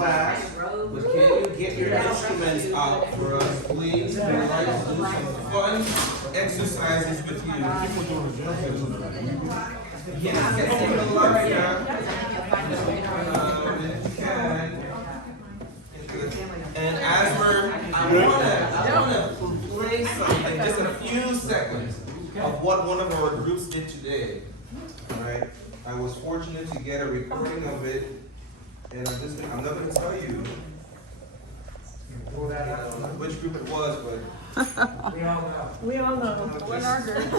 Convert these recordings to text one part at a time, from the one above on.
class, but can you get your instruments out for us, please? We'd like to do some fun exercises with you. Yes, get take a look here. If you can. And as I wanna play something, just a few seconds of what one of our groups did today. All right, I was fortunate to get a recording of it, and I'm not gonna tell you which group it was, but we all know. We all know. What our group.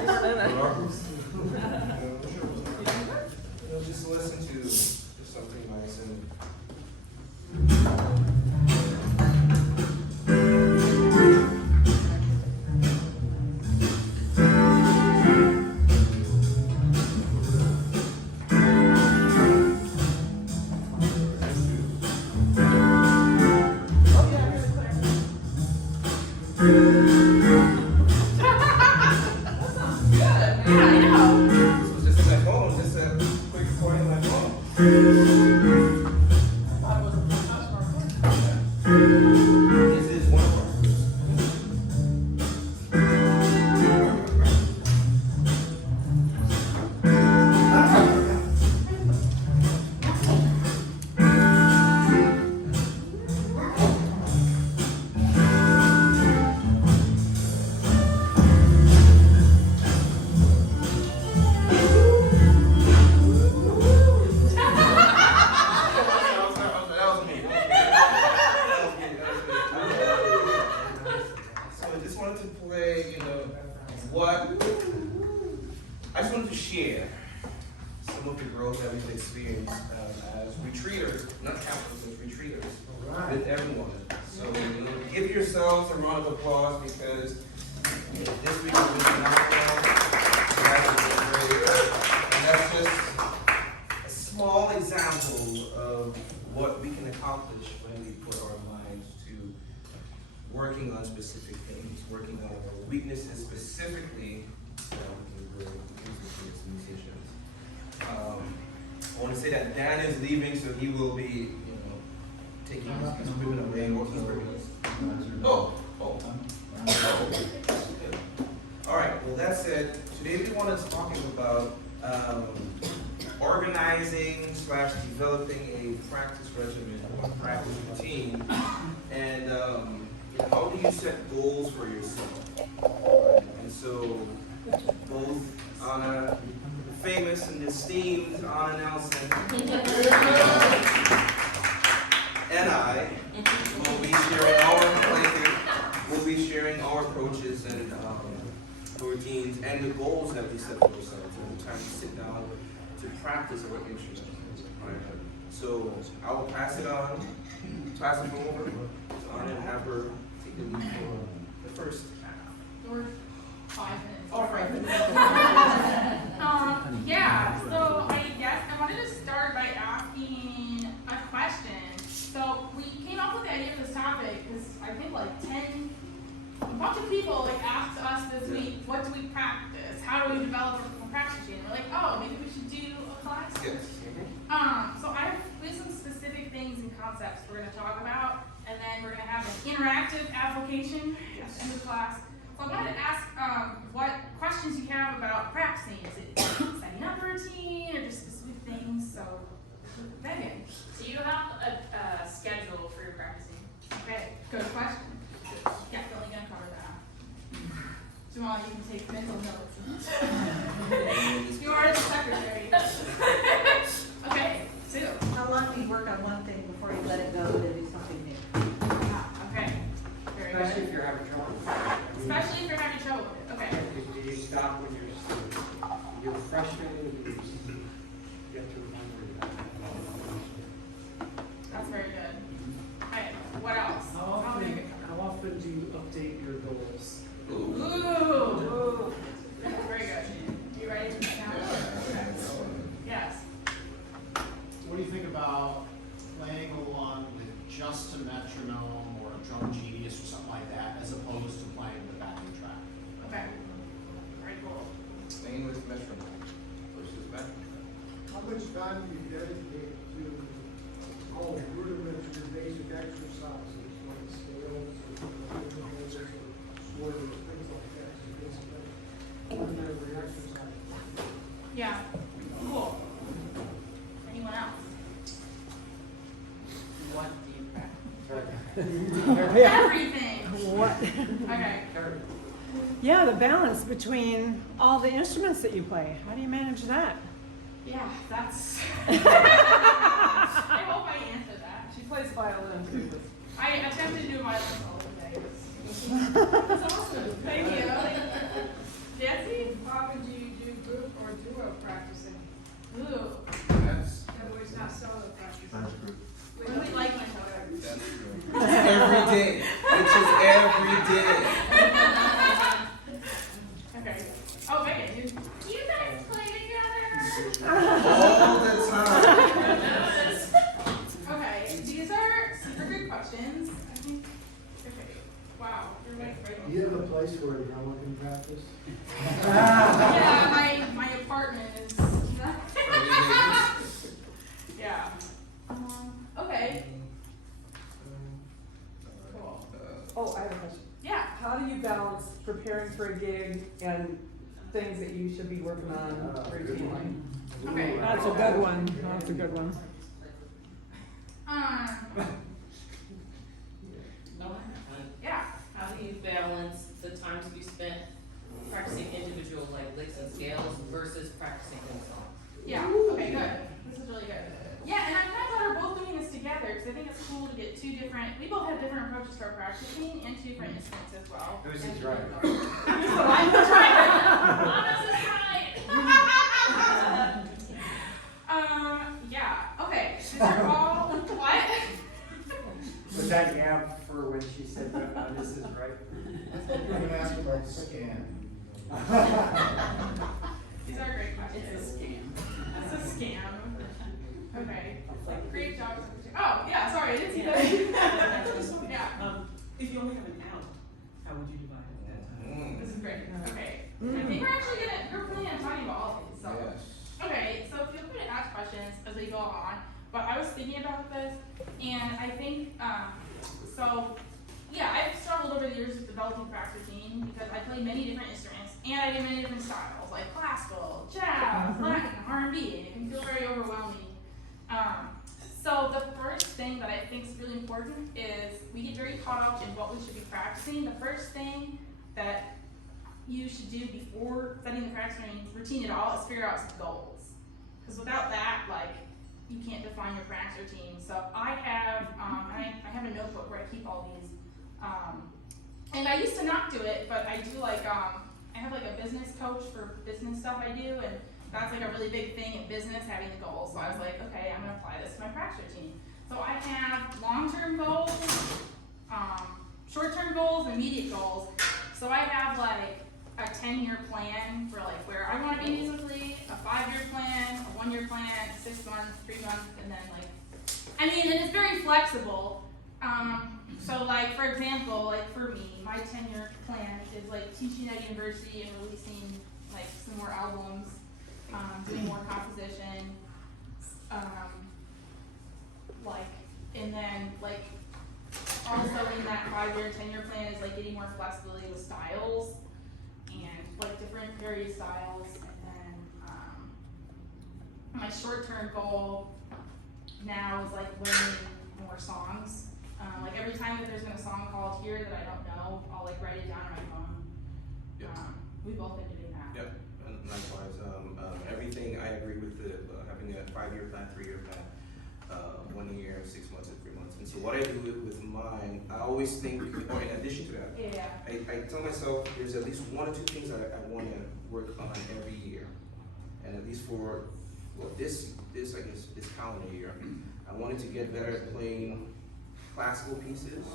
Just listen to something nice and. I just wanted to share some of the growth that we've experienced as retreaters, not counselors, but retreaters, with everyone. So give yourselves a round of applause because this week has been phenomenal. And that's just a small example of what we can accomplish when we put our minds to working on specific things, working on our weaknesses specifically. Musicians. I want to say that Dan is leaving, so he will be, taking his equipment away. All right. Well, that said, today we want to talk about organizing / developing a practice regimen or practice routine, and how do you set goals for yourself? And so, both Anna, the famous and esteemed Anna Nelson, and I will be sharing our approaches and routines and the goals that we set for ourselves every time we sit down to practice our instruments. Right? So I will pass it over to Anna and have her take the lead for the first half. 5 minutes. Oh, right. So I guess I wanted to start by asking a question. So we came up with the idea of this topic because I think a bunch of people asked us this week, what do we practice? How do we develop a practice routine? We're like, oh, maybe we should do a class. Yes. So we have some specific things and concepts we're going to talk about, and then we're going to have an interactive application in the class. So I wanted to ask what questions you have about practicing. Is it setting up a routine or just specific things? So, Megan. So you don't have a schedule for your practicing. Okay, good question. Definitely going to cover that. Jamaal, you can take mental notes. You are the secretary. Okay, 2. How long do you work on one thing before you let it go to do something new? Okay, very good. Especially if you're having trouble. Especially if you're having trouble with it. Okay. You stop when you're frustrated, you get to remember that. That's very good. Okay, what else? How often do you update your goals? Ooh. That's very good. You ready to count? Yes. What do you think about playing along with just a metronome or a drum genius or something like that, as opposed to playing the backing track? Okay. Very cool. Staying with metronome versus backing track. How much time do you dedicate to all rudiments of your Everything. What? Okay. Yeah, the balance between all the instruments that you play. How do you manage that? Yeah, that's. I hope I answered that. She plays violin too. I attempted to do my all the day. That's awesome. Thank you. Jesse? How would you do group or duo practicing? Ooh. That's, In other words, not solo practicing. When we like each other. that's true. Every day, which is every day. Okay. Oh, Megan, you guys play together? All the time. Okay, these are super good questions. I think. Okay. Wow, you're like right. Do you have a place where drama can practice? Yeah, my apartment is. Yeah. Okay. Cool. Oh, I have a question. Yeah. How do you balance preparing for a gig and things that you should be working on routinely? Okay. That's a good one. That's a good one. Yeah. How do you balance the time to be spent practicing individual like licks and scales versus practicing whole songs? Yeah. Okay. Good. This is really good. Yeah, and I'm glad we're both doing this together because I think it's cool to get two different. We both have different approaches to our practicing and two different instruments as well. Who's the driver? I'm the driver. Anna's the Yeah. Okay. These are all what? Was that yeah for when she said that this is right? I'm gonna ask about the scan. These are great questions. It's a scam. It's a scam. Okay. Great job. Oh, yeah, sorry, I didn't see that. Yeah. If you only have an hour, how would you divide it at that time? This is great. Okay. I think we're actually we're planning on talking about all of these. So. Yes. Okay, so feel free to ask questions as we go on. But I was thinking about this, and I think, so, yeah, I've struggled over the years with developing practice routine because I play many different instruments, and I do many different styles, like classical, jazz, Latin, R&B, and it can feel very overwhelming. So the first thing that I think is really important is we get very caught up in what we should be practicing. The first thing that you should do before setting the practice routine at all is figure out some goals. Because without that, like, you can't define your practice routine. So I have I have a notebook where I keep all these. And I used to not do it, but I do like I have like a business coach for business stuff I do, and that's like a really big thing in business, having the goals. So I was like, okay, I'm gonna apply this to my practice routine. So I have long-term goals, short-term goals, and immediate goals. So I have like a 10-year plan for like where I want to be musically, a 5-year plan, a 1-year plan, 6 months, 3 months, and then like, I mean, and it's very flexible. So like, for example, like for me, my 10-year plan is like teaching at university and releasing like some more albums, doing more composition, like, and then like also in that 5-year and 10-year plan is like getting more flexibility with styles and like different period styles, and then my short-term goal now is like learning more songs. Like every time that there's been a song called here that I don't know, I'll like write it down on my phone. Yep. We've both been doing that. Yep, and likewise, everything, I agree with the, having a 5-year plan, 3-year plan, 1 year, 6 months, and 3 months. And so what I do with mine, I always think, or in addition to that, Yeah. I tell myself there's at least 1 or 2 things that I want to work on every year. And at least for, well, this I guess, this calendar year, I wanted to get better at playing classical pieces,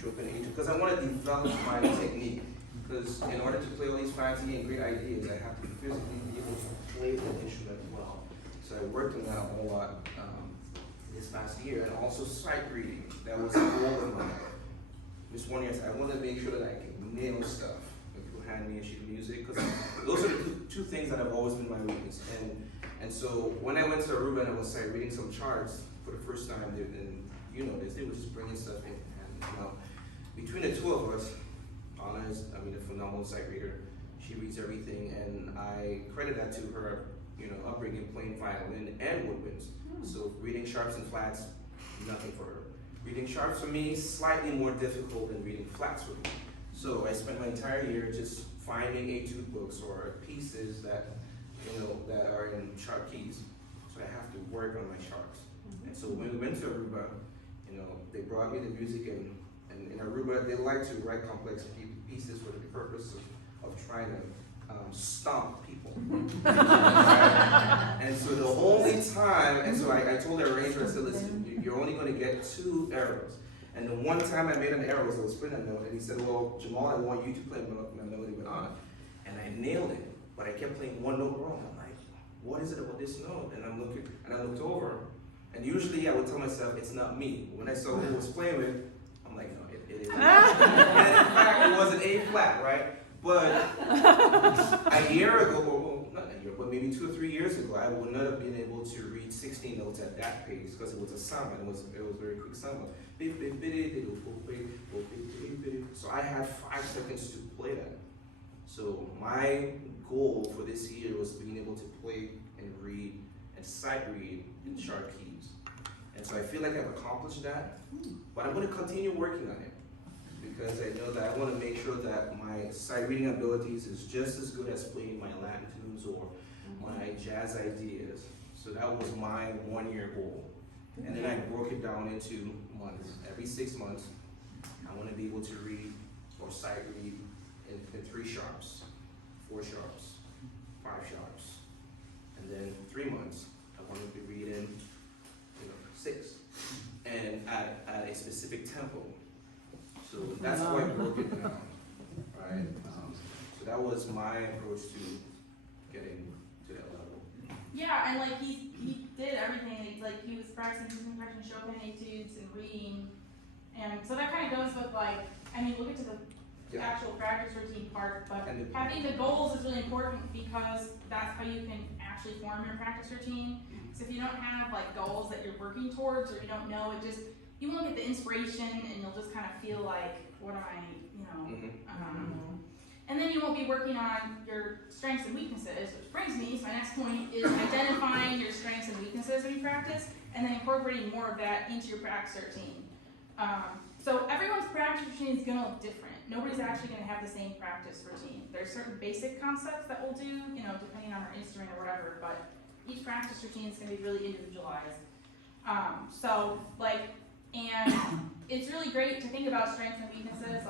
Chopin Age, because I want to develop my technique. Because in order to play all these fancy and great ideas, I have to physically be able to play the instrument well. So I worked on that a whole lot this past year, and also sight reading. That was a goal of mine. Just 1 year, I want to make sure that I can nail stuff when people hand me a sheet of music, because those are the two things that have always been my weakness. And so when I went to Aruba and I was reading some charts for the first time, and you know this, they were just bringing stuff in. And you know, between the two of us, Anna is, I mean, a phenomenal sight reader. She reads everything, and I credit that to her, you know, upbringing playing violin and woodwinds. So reading sharps and flats, nothing for her. reading sharps for me is slightly more difficult than reading flats for me. So I spent my entire year just finding etude books or pieces that, that are in sharp keys. So I have to work on my sharps. And so when we went to Aruba, they brought me the music, and in Aruba, they like to write complex pieces for the purpose of trying to stomp people. And so the only time, and so I told the arranger, I said, listen, you're only going to get 2 arrows. And the one time I made an arrow, so I was playing a note, and he said, well, Jamaal, I want you to play my melody with Anna. And I nailed it, but I kept playing one note wrong. I'm like, what is it about this note? And I looked over, and usually I would tell myself, it's not me. When I saw who I was playing with, I'm like, no, it is me. And in fact, it was an A flat, right? But a year ago, well, not a year, but maybe 2 or 3 years ago, I would not have been able to read 16 notes at that pace because it was a samba, and it was very quick samba. So I had 5 seconds to play that. So my goal for this year was being able to play and read and sight read in sharp keys. And so I feel like I've accomplished that, but I'm going to continue working on it because I know that I want to make sure that my sight reading abilities is just as good as playing my Latin tunes or my jazz ideas. So that was my 1-year goal. And then I broke it down into months. Every 6 months, I want to be able to read or sight read in 3 sharps, 4 sharps, 5 sharps. And then 3 months, I want to be reading 6. And at a specific tempo. So that's how I broke it down, right? So that was my approach to getting to that level. Yeah, and like he did everything. Like he was practicing impression, Chopin etudes, and reading, and so that kind of goes with we'll get to the actual practice routine part, but having the goals is really important because that's how you can actually form your practice routine. So if you don't have goals that you're working towards, or you don't know, you won't get the inspiration, and you'll just kind of feel like, what am I, and then you won't be working on your strengths and weaknesses, which brings me to my next point, is identifying your strengths and weaknesses when you practice, and then incorporating more of that into your practice routine. So everyone's practice routine is going to look different. Nobody's actually going to have the same practice routine. There's certain basic concepts that we'll do, depending on our instrument or whatever, but each practice routine is going to be really individualized. And it's really great to think about strengths and weaknesses,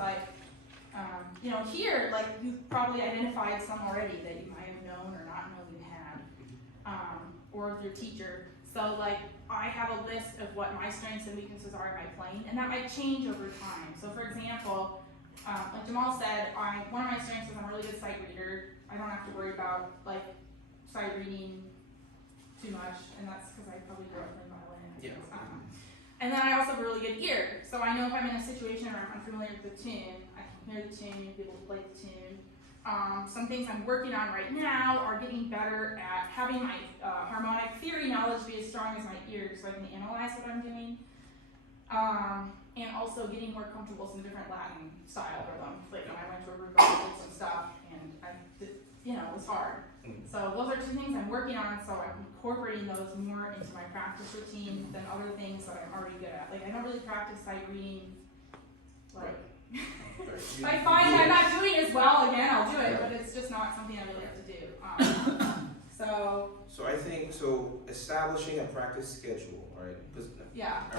here, you've probably identified some already that you might have known or not known you had, or with your teacher. So I have a list of what my strengths and weaknesses are in my playing, and that might change over time. So for example, like Jamaal said, one of my strengths is I'm a really good sight reader. I don't have to worry about sight reading too much, and that's because I probably grew up playing violin. Yeah. And then I also have a really good ear, so I know if I'm in a situation where I'm unfamiliar with the tune, I can hear the tune, be able to play the tune. Some things I'm working on right now are getting better at having my harmonic theory knowledge be as strong as my ear, so I can analyze what I'm doing. And also getting more comfortable with some different Latin style rhythm. Like when I went to Aruba, I did some stuff, and it was hard. So those are 2 things I'm working on, so I'm incorporating those more into my practice routine than other things that I'm already good at. I don't really practice sight reading. If I find I'm not doing as well, again, I'll do it, but it's just not something I really have to do. So I think, establishing a practice schedule, right? Yeah.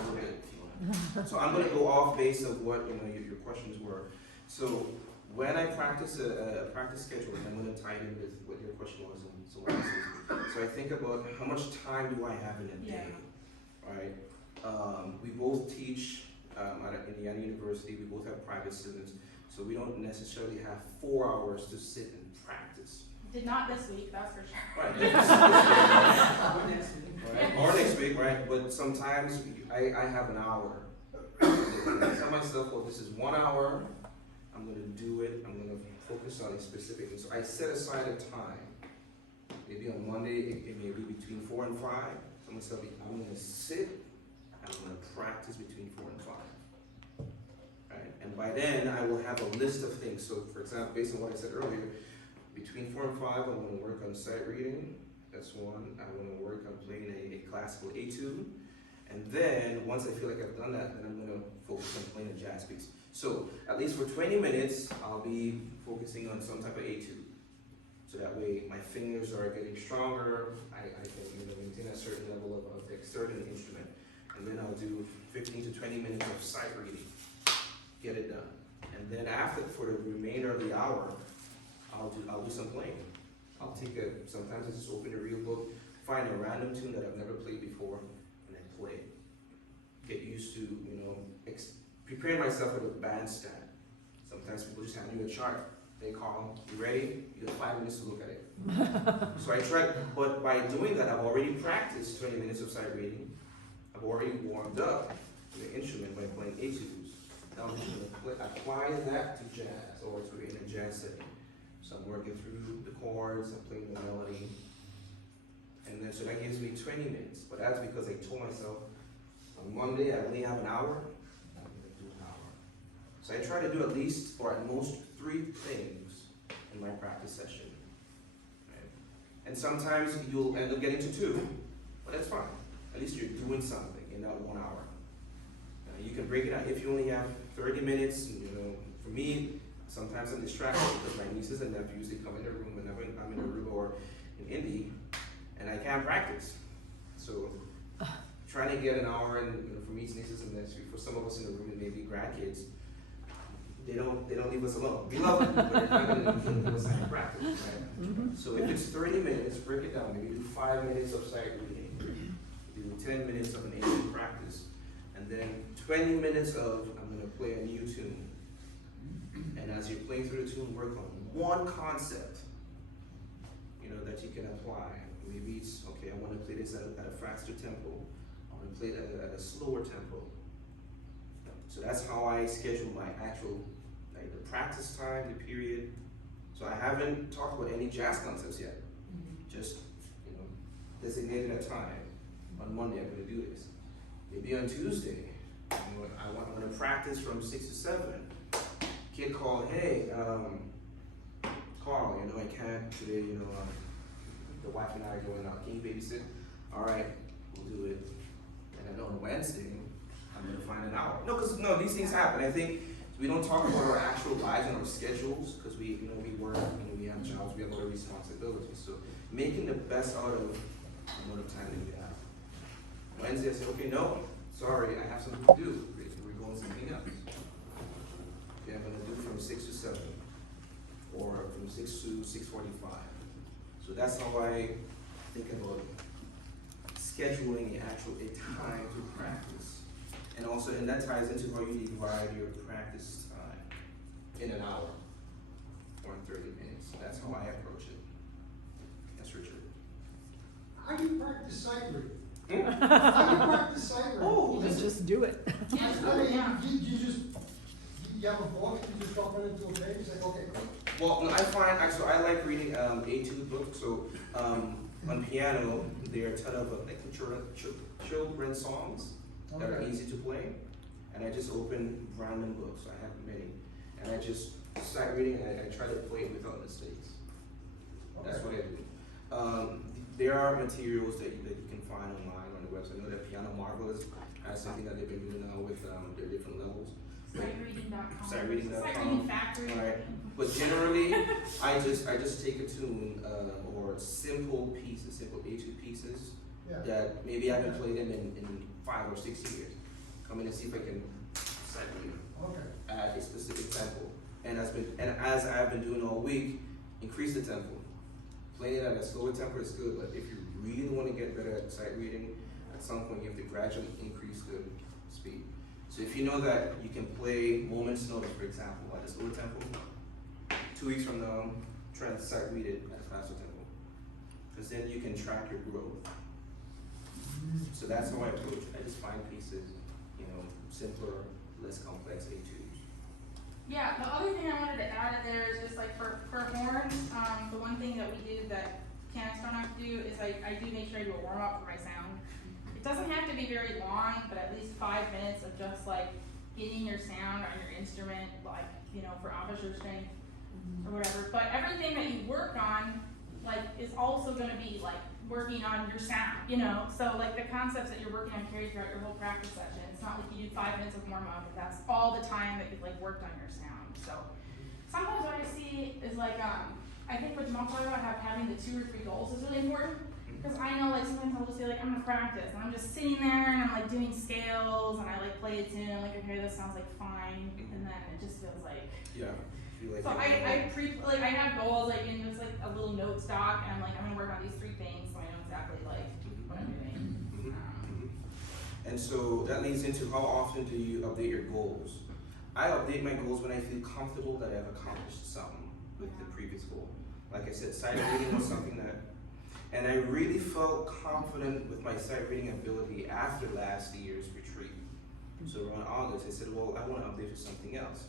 So I'm going to go off base of what your questions were. So when I practice a practice schedule, and I'm going to tie it in with what your question was and someone else's. So I think about how much time do I have in a day, right? We both teach at Indiana University. We both have private students, so we don't necessarily have 4 hours to sit and practice. Did not this week, that's for sure. Right. Or next week, right? But sometimes I have an hour. I tell myself, well, this is 1 hour. I'm going to do it. I'm going to focus on it specifically. So I set aside a time. Maybe on Monday, it may be between 4 and 5. So myself, I'm going to sit. I'm going to practice between 4 and 5. Right? And by then, I will have a list of things. So, for example, based on what I said earlier, between 4 and 5, I'm going to work on sight reading. That's one. I want to work on playing a classical etude. And then, once I feel like I've done that, then I'm gonna focus on playing a jazz piece. So, at least for 20 minutes, I'll be focusing on some type of etude. So that way, my fingers are getting stronger, I can maintain a certain level of dexterity in the instrument. And then I'll do 15 to 20 minutes of sight reading. Get it done. And then after, for the remainder of the hour, I'll do some playing. I'll sometimes I just open a real book, find a random tune that I've never played before, and then play it. Get used to, preparing myself for the bandstand. Sometimes people just hand you a chart. Hey Carl, you ready? You got 5 minutes to look at it. So I try, but by doing that, I've already practiced 20 minutes of sight reading. I've already warmed up the instrument by playing etudes. Now I'm just going to apply that to jazz, or to in a jazz setting. So I'm working through the chords, I'm playing the melody, and then so that gives me 20 minutes. But that's because I told myself on Monday I only have an hour, I'm going to do an hour. So I try to do at least, or at most, 3 things in my practice session. Right? And sometimes you'll end up getting to 2, but that's fine. At least you're doing something in that 1 hour. You can break it out if you only have 30 minutes. For me, sometimes I'm distracted because my nieces and nephews, they come in the room whenever I'm in a room or in Indy, and I can't practice. So trying to get an hour, and for me, it's nieces and nephews. For some of us in the room, and maybe grandkids, they don't leave us alone. We love them, but they're not going to leave us in practice. Right? So if it's 30 minutes, break it down. Maybe do 5 minutes of sight reading, do 10 minutes of an ancient practice, and then 20 minutes of I'm going to play a new tune. And as you're playing through the tune, work on one concept, that you can apply. Maybe it's, okay, I want to play this at a faster tempo. I want to play it at a slower tempo. So that's how I schedule my actual, the practice time, the period. So I haven't talked about any jazz concepts yet. Just, designated a time. On Monday, I'm going to do this. Maybe on Tuesday, I want to practice from 6 to 7. Kid called, hey, Carl, I can't today, the wife and I are going out. Can you babysit? All right, we'll do it. And then on Wednesday, I'm gonna find an hour. No, these things happen. I think we don't talk about our actual lives and our schedules because we work, we have jobs, we have other responsibilities. So making the best out of the amount of time that we have. Wednesday, I said, okay, no, sorry, I have something to do. We're going something else. Okay, I'm gonna do from 6 to 7, or from 6 to 6:45. So that's how I think about scheduling a time to practice. And also, and that ties into how you divide your practice time in an hour or in 30 minutes. That's how I approach it. That's Richard. How do you practice sight reading? How do you practice sight reading? Oh, just do it. You have a book, you just drop it into a page, say, okay, cool. Well, no, I like reading etude books. So on piano, there are a ton of children's songs that are easy to play, and I just open random books. I have many, and I just start reading, and I try to play it without mistakes. That's what I do. There are materials that you can find online on the website. I know that Piano Marvelous has something that they've been doing now with their different levels. Sightreading.com. Sightreading.com. Sightreading Factory. Right. But generally, I just take a tune or simple etude pieces that maybe I haven't played in 5 or 6 years. Come in and see if I can sight read at a specific tempo. And as I've been doing all week, increase the tempo. Playing it at a slower tempo is good, but if you really want to get better at sight reading, at some point you have to gradually increase the speed. So if you know that you can play Moment's Notes, for example, at a slower tempo, 2 weeks from now, try to sight read it at a faster tempo. Because then you can track your growth. So that's how I approach it. I just find pieces, simpler, less complex etudes. Yeah, the other thing I wanted to add in there is just like for horns, the one thing that we do that pianists don't have to do is I do make sure I do a warm up for my sound. It doesn't have to be very long, but at least 5 minutes of just like getting your sound on your instrument, like, for embouchure strength or whatever. But everything that you work on, like, is also gonna be like working on your sound, you know? So like the concepts that you're working on carry throughout your whole practice session. It's not like you do 5 minutes of warm up, and that's all the time that you've like worked on your sound. So sometimes what I see is like, I think what Jamaal talked about having the 2 or 3 goals is really important. Because I know like sometimes I'll just be like, I'm gonna practice, and I'm just sitting there and I'm like doing scales, and I like play a tune, like okay, this sounds like fine, and then it just feels like. Yeah. Feel like So I have goals like in just like a little note stock, and I'm like I'm gonna work on these 3 things, so I know exactly like what I'm doing. And so that leads into how often do you update your goals? I update my goals when I feel comfortable that I've accomplished something with the previous goal. Like I said, sight reading was something that, and I really felt confident with my sight reading ability after last year's retreat. So around August, I said, well, I want to update to something else.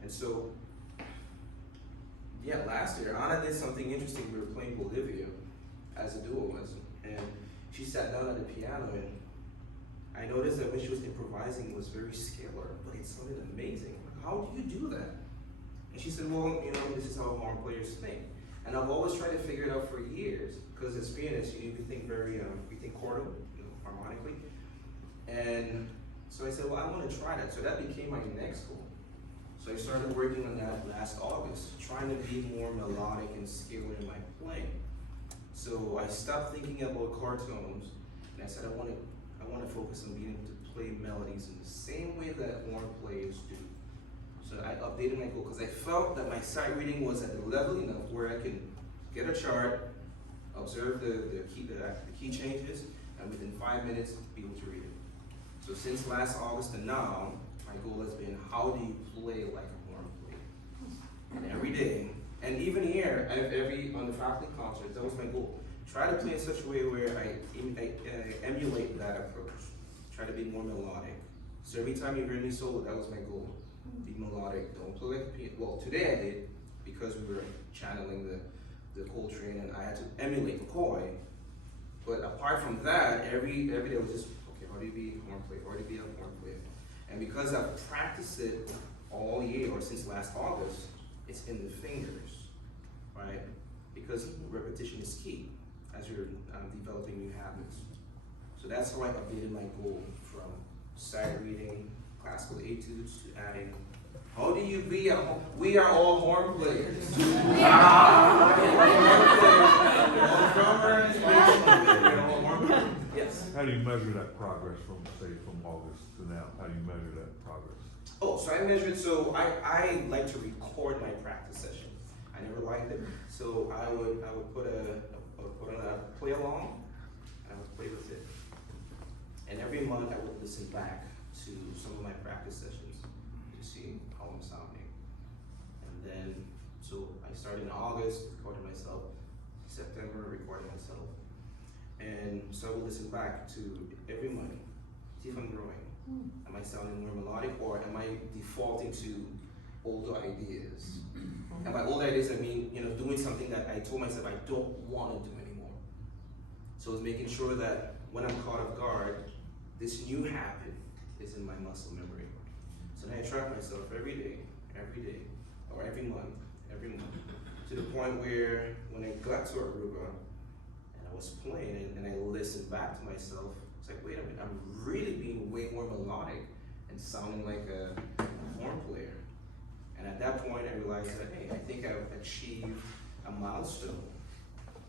And so, yeah, last year, Anna did something interesting. We were playing Bolivia as a duo, and she sat down at the piano, and I noticed that when she was improvising, it was very scalar, but it sounded amazing. How do you do that? And she said, well, you know, this is how horn players think. And I've always tried to figure it out for years, because as pianists, you need to think very, we think chordal, you know, harmonically. And so I said, well, I want to try that. So that became my next goal. So I started working on that last August, trying to be more melodic and scalar in my playing. So I stopped thinking about chord tones, and I said, I want to focus on being able to play melodies in the same way that horn players do. So I updated my goal because I felt that my sight reading was at the level enough where I can get a chart, observe the key changes, and within 5 minutes be able to read it. So since last August and now, my goal has been how do you play like a horn player? And every day, and even here, on the faculty concerts, that was my goal. Try to play in such a way where I emulate that approach. Try to be more melodic. So every time you hear me solo, that was my goal. Be melodic. Don't play like a piano. Well, today I did because we were channeling the Coltrane, and I had to emulate McCoy. But apart from that, every day was just okay. How do you be a horn player? How do you be a horn player? And because I've practiced it all year or since last August, it's in the fingers, right? Because repetition is key as you're developing new habits. So that's how I updated my goal from sight reading, classical etudes, to adding, how do you be a horn? We are all horn players. Yes. How do you measure that progress from, say, from August to now? How do you measure that progress? Oh, so I measured, so I like to record my practice session. I never liked it. So I would put on a play along, and I would play with it. And every month I would listen back to some of my practice sessions to see how I'm sounding. And then, so I started in August, recording myself. September, recording myself. And so I would listen back to every month, see if I'm growing. Am I sounding more melodic, or am I defaulting to older ideas? And by older ideas, I mean, you know, doing something that I told myself I don't want to do anymore. So it's making sure that when I'm caught off guard, this new habit is in my muscle memory. So then I track myself every day, or every month, to the point where when I got to Aruba and I was playing it and I listened back to myself, it's like, wait a minute, I'm really being way more melodic and sounding like a horn player. And at that point, I realized that, hey, I think I've achieved a milestone.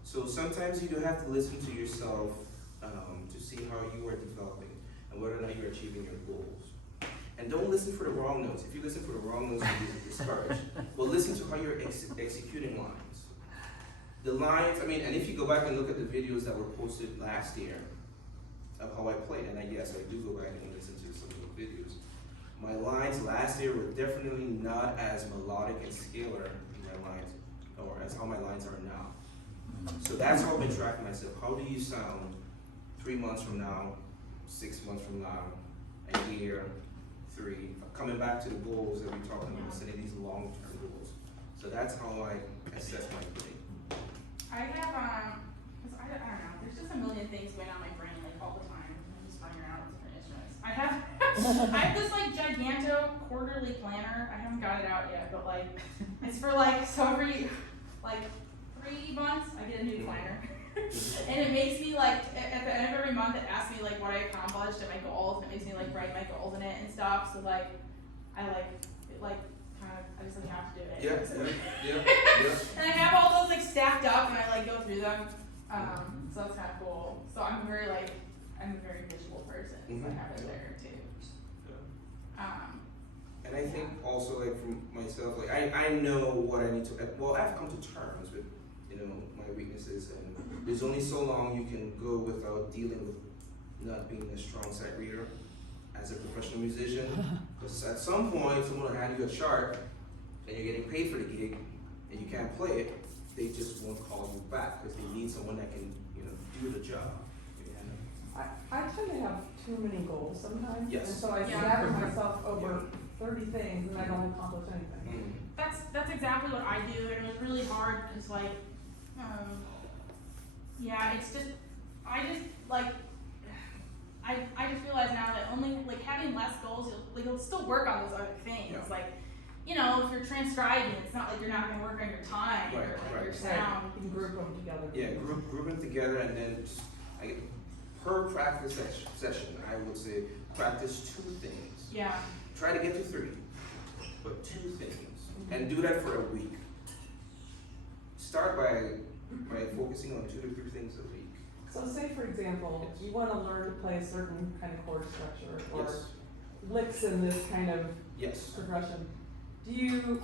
So sometimes you do have to listen to yourself to see how you are developing and whether or not you're achieving your goals. And don't listen for the wrong notes. If you listen for the wrong notes, you'll be discouraged. But listen to how you're executing lines. The lines, I mean, and if you go back and look at the videos that were posted last year of how I played, and I do go back and listen to some of the videos, my lines last year were definitely not as melodic and scalar in my lines, or as how my lines are now. So that's how I've been tracking myself. How do you sound 3 months from now, 6 months from now, a year, 3, coming back to the goals that we talked about, setting these long-term goals. So that's how I assess my play. I have, cause I don't know, there's just a million things going on in my brain like all the time. I'm just running around with different instruments. I have this like giganto quarterly planner. I haven't got it out yet, but like, it's for like, so every like 3 months I get a new planner. And it makes me like, at the end of every month, it asks me like what I accomplished and my goals, and it makes me like write my goals in it and stuff, so like, I like, it like, kind of, I just like have to do it. Yeah. And I have all those like stacked up and I like go through them, so that's kind of cool. So I'm a very visual person, so I have it there too. And I think also like from myself, like I know what I need to, well, I've come to terms with, you know, my weaknesses, and there's only so long you can go without dealing with not being a strong sight reader as a professional musician. Because at some point, someone will hand you a chart and you're getting paid for the gig and you can't play it, they just won't call you back because they need someone that can, you know, do the job. I tend to have too many goals sometimes. Yes. And so I Yeah. scatter myself over 30 things and I don't accomplish anything. That's exactly what I do, and it was really hard because like, yeah, it's just, I just realize now that only like having less goals, you'll still work on those other things. Yeah. Like, you know, if you're transcribing, it's not like you're not going to work on your time Right, or like right. your sound. You can group them together. Yeah, group them together, and then just, per practice session, I would say practice 2 things. Yeah. Try to get to 3, but 2 things, and do that for a week. Start by focusing on 2 to 3 things a week. So say for example, you want to learn to play a certain kind of chord structure or Yes. licks in this kind of Yes. progression. But you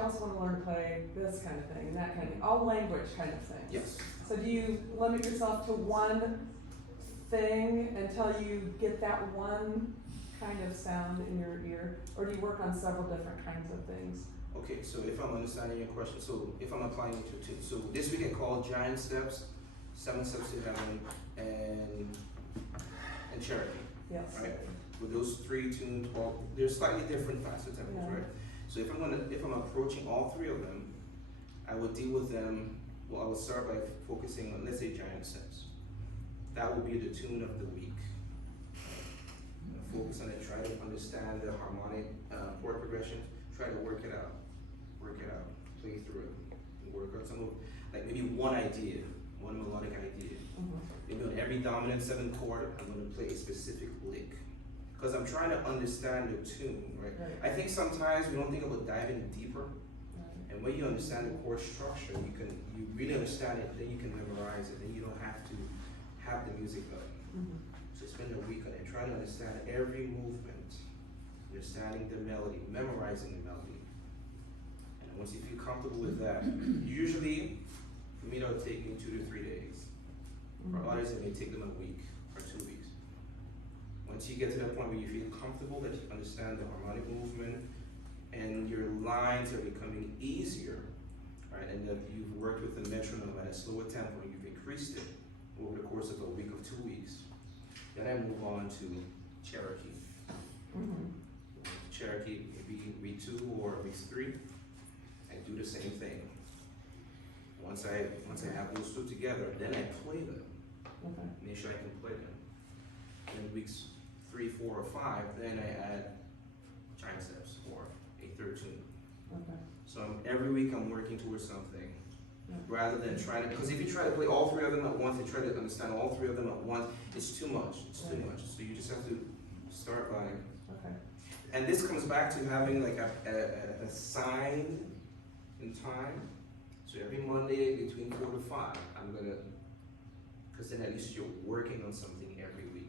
also want to learn to play this kind of thing and that kind of thing, all language kind of things. Yes. So do you limit yourself to one thing until you get that one kind of sound in your ear, or do you work on several different kinds of things? Okay, so if I'm understanding your question, so if I'm applying it to 2, so this week I call giant steps, 7 steps to heaven, and Cherokee. Yes. Right. With those 3 tunes, well, they're slightly different faster tempos, Yeah. right? So if I'm approaching all 3 of them, I would deal with them. Well, I would start by focusing on, let's say, giant steps. That would be the tune of the week. Focus on it. Try to understand the harmonic chord progression. Try to work it out. Play through it. Work on some of, like maybe one idea, one melodic idea. Maybe on every dominant 7th chord, I'm going to play a specific lick. Because I'm trying to understand the tune, right? I think sometimes we don't think about diving deeper. And when you understand the chord structure, you really understand it, then you can memorize it, then you don't have to have the music done. So spend a week on it, try to understand every movement, understanding the melody, memorizing the melody. And once you feel comfortable with that, usually, for me, that'll take me 2 to 3 days. For others, it may take them a week or 2 weeks. Once you get to that point where you feel comfortable, that you understand the harmonic movement, and your lines are becoming easier, right? And that you've worked with the metronome at a slower tempo, and you've increased it over the course of a week of 2 weeks. Then I move on to Cherokee. Cherokee, maybe week 2 or week 3, I do the same thing. Once I have those 2 together, then I play them. Make sure I can play them. And weeks 3, 4, or 5, then I add giant steps or a 3rd tune. So every week I'm working towards something, rather than trying to, because if you try to play all 3 of them at once and try to understand all 3 of them at once, it's too much. So you just have to start by. And this comes back to having like a sign in time. So every Monday between 4 to 5, I'm gonna, because then at least you're working on something every week.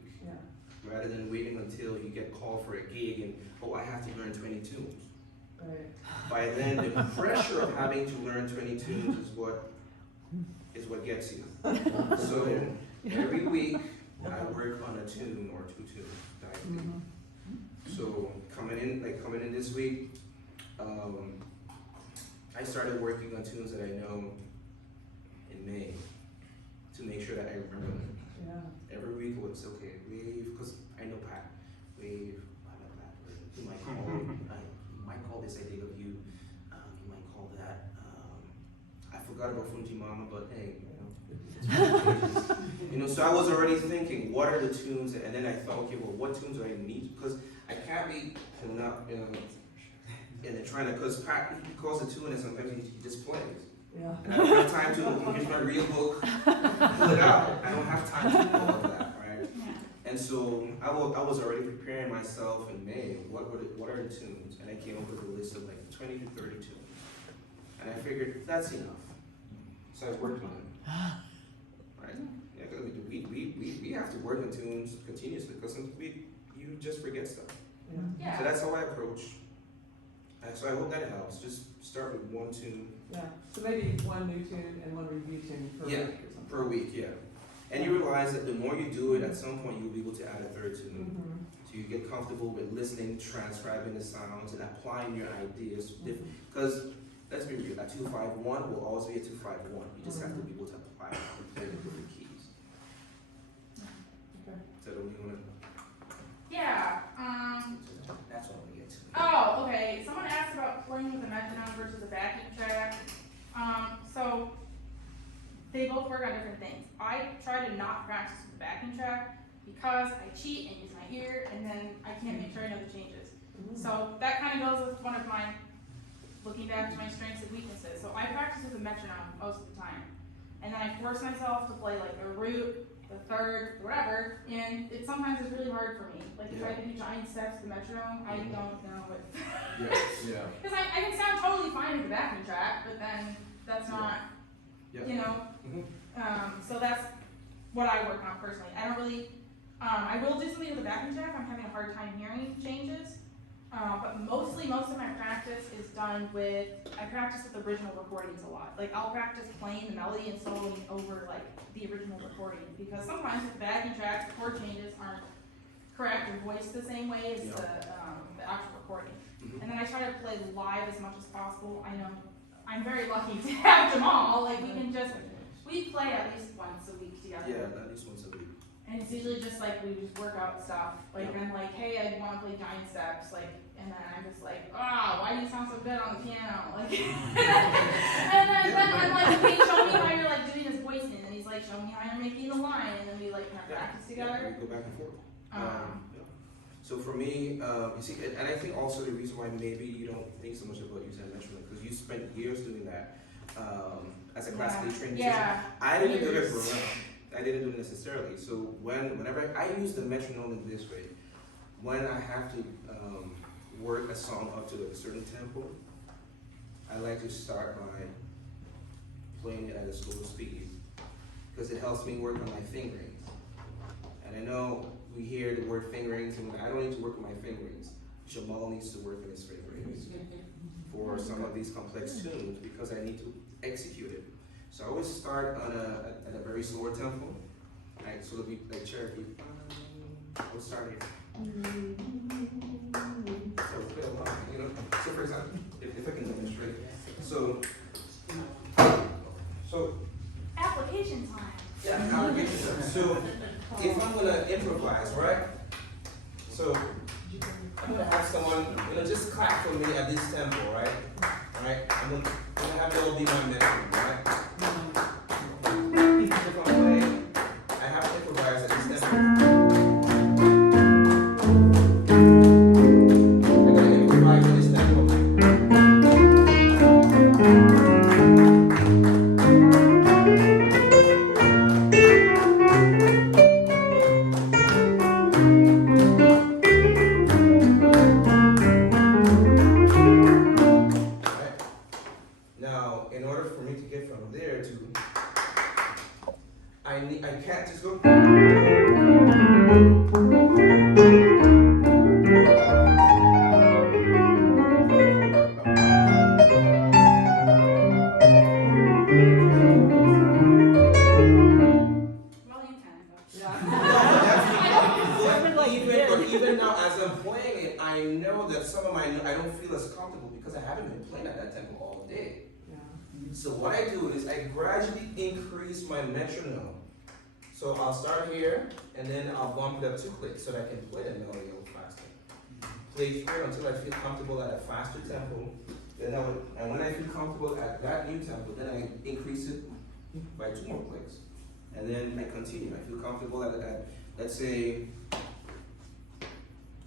Rather than waiting until you get called for a gig and, I have to learn 20 tunes. By then, the pressure of having to learn 20 tunes is what gets you. So every week, I work on a tune or 2 tunes. So coming in this week, I started working on tunes that I know in May to make sure that I remember them. Every week it was okay, wave, because I know Pat, wave, you might call this I Think of You, you might call that, I forgot about Funji Mama, but hey, so I was already thinking, what are the tunes, and then I thought, okay, well, what tunes do I need, because I can't be not, and then trying to, because Pat, he calls a tune and sometimes he just plays, Yeah. And I don't have time to, here's my real book, pull it out. I don't have time to do all of that, right? And so I was already preparing myself in May. What are the tunes? And I came up with a list of like 20 to 30 tunes. And I figured that's enough. So I worked on it. Right? Yeah, because we have to work on tunes continuously because you just forget stuff. Yeah. So that's how I approach. So I hope that helps. Just start with one tune. Yeah, so maybe one new tune and one review tune per Yeah, week or something. per week, yeah. And you realize that the more you do it, at some point you'll be able to add a third tune. Mm-hmm. So you get comfortable with listening, transcribing the sounds, and applying your ideas. Because let's be real, a 251 will always be a 251. You just have to be able to apply it and play with different keys. Okay. So don't you want to? Yeah. That's what we get to. Oh, okay. Someone asked about playing with a metronome versus a backing track. So they both work on different things. I try to not practice with the backing track because I cheat and use my ear, and then I can't make sure I know the changes. So that kind of goes with one of my looking back to my strengths and weaknesses. So I practice with a metronome most of the time, and then I force myself to play like a root, the third, whatever, and it sometimes is really hard for me. Like if I have to do giant steps with the metronome, I don't know what. Yeah. Because I can sound totally fine with the backing track, but then that's not, you know. So that's what I work on personally. I don't really. I will do something with the backing track. I'm having a hard time hearing changes. But most of my practice is done with, I practice with original recordings a lot. Like I'll practice playing the melody and soloing over like the original recording, because sometimes with the backing tracks, the chord changes aren't correct or voiced the same way as the actual recording. And then I try to play live as much as possible. I know I'm very lucky to have Jamaal. Like we play at least once a week together. Yeah, at least once a week. And it's usually just like we just work out stuff. Like I'm like, hey, I want to play giant steps. Like, and then I'm just like, why do you sound so good on the piano? Like, and then I'm like, okay, show me how you're like doing this voicing. And he's like, show me how you're making the line. And then we like kind of practice together. Yeah, we go back and forth. So for me, you see, and I think also the reason why maybe you don't think so much about using a metronome because you spent years doing that as a classically trained musician. I didn't do it for a while. I didn't do it necessarily. So whenever I use the metronome in this way, when I have to work a song up to a certain tempo, I like to start by playing it at a slower speed because it helps me work on my fingerings. And I know we hear the word fingerings, and I don't need to work on my fingerings. Jamaal needs to work on his fingerings for some of these complex tunes because I need to execute it. So I always start on at a very slower tempo, right? So it'll be like Cherokee. We'll start here. So play along, you know. So for example, if I can demonstrate, so Application time. yeah, application time. So if I'm gonna improvise, right? So I'm gonna have someone, just clap for me at this tempo, right? Right? I'm gonna have that all be my metronome, right? If I'm playing, I have to improvise at this tempo. I'm gonna improvise at this tempo. Now, in order for me to get from there to, I can't just go. Even now, as I'm playing it, I know that some of I don't feel as comfortable because I haven't been playing at that tempo all day. So what I do is I gradually increase my metronome. So I'll start here, and then I'll bump it up 2 clicks so that I can play the melody a little faster. Play through until I feel comfortable at a faster tempo. Then and when I feel comfortable at that new tempo, then I increase it by 2 more clicks. And then I continue. I feel comfortable at let's say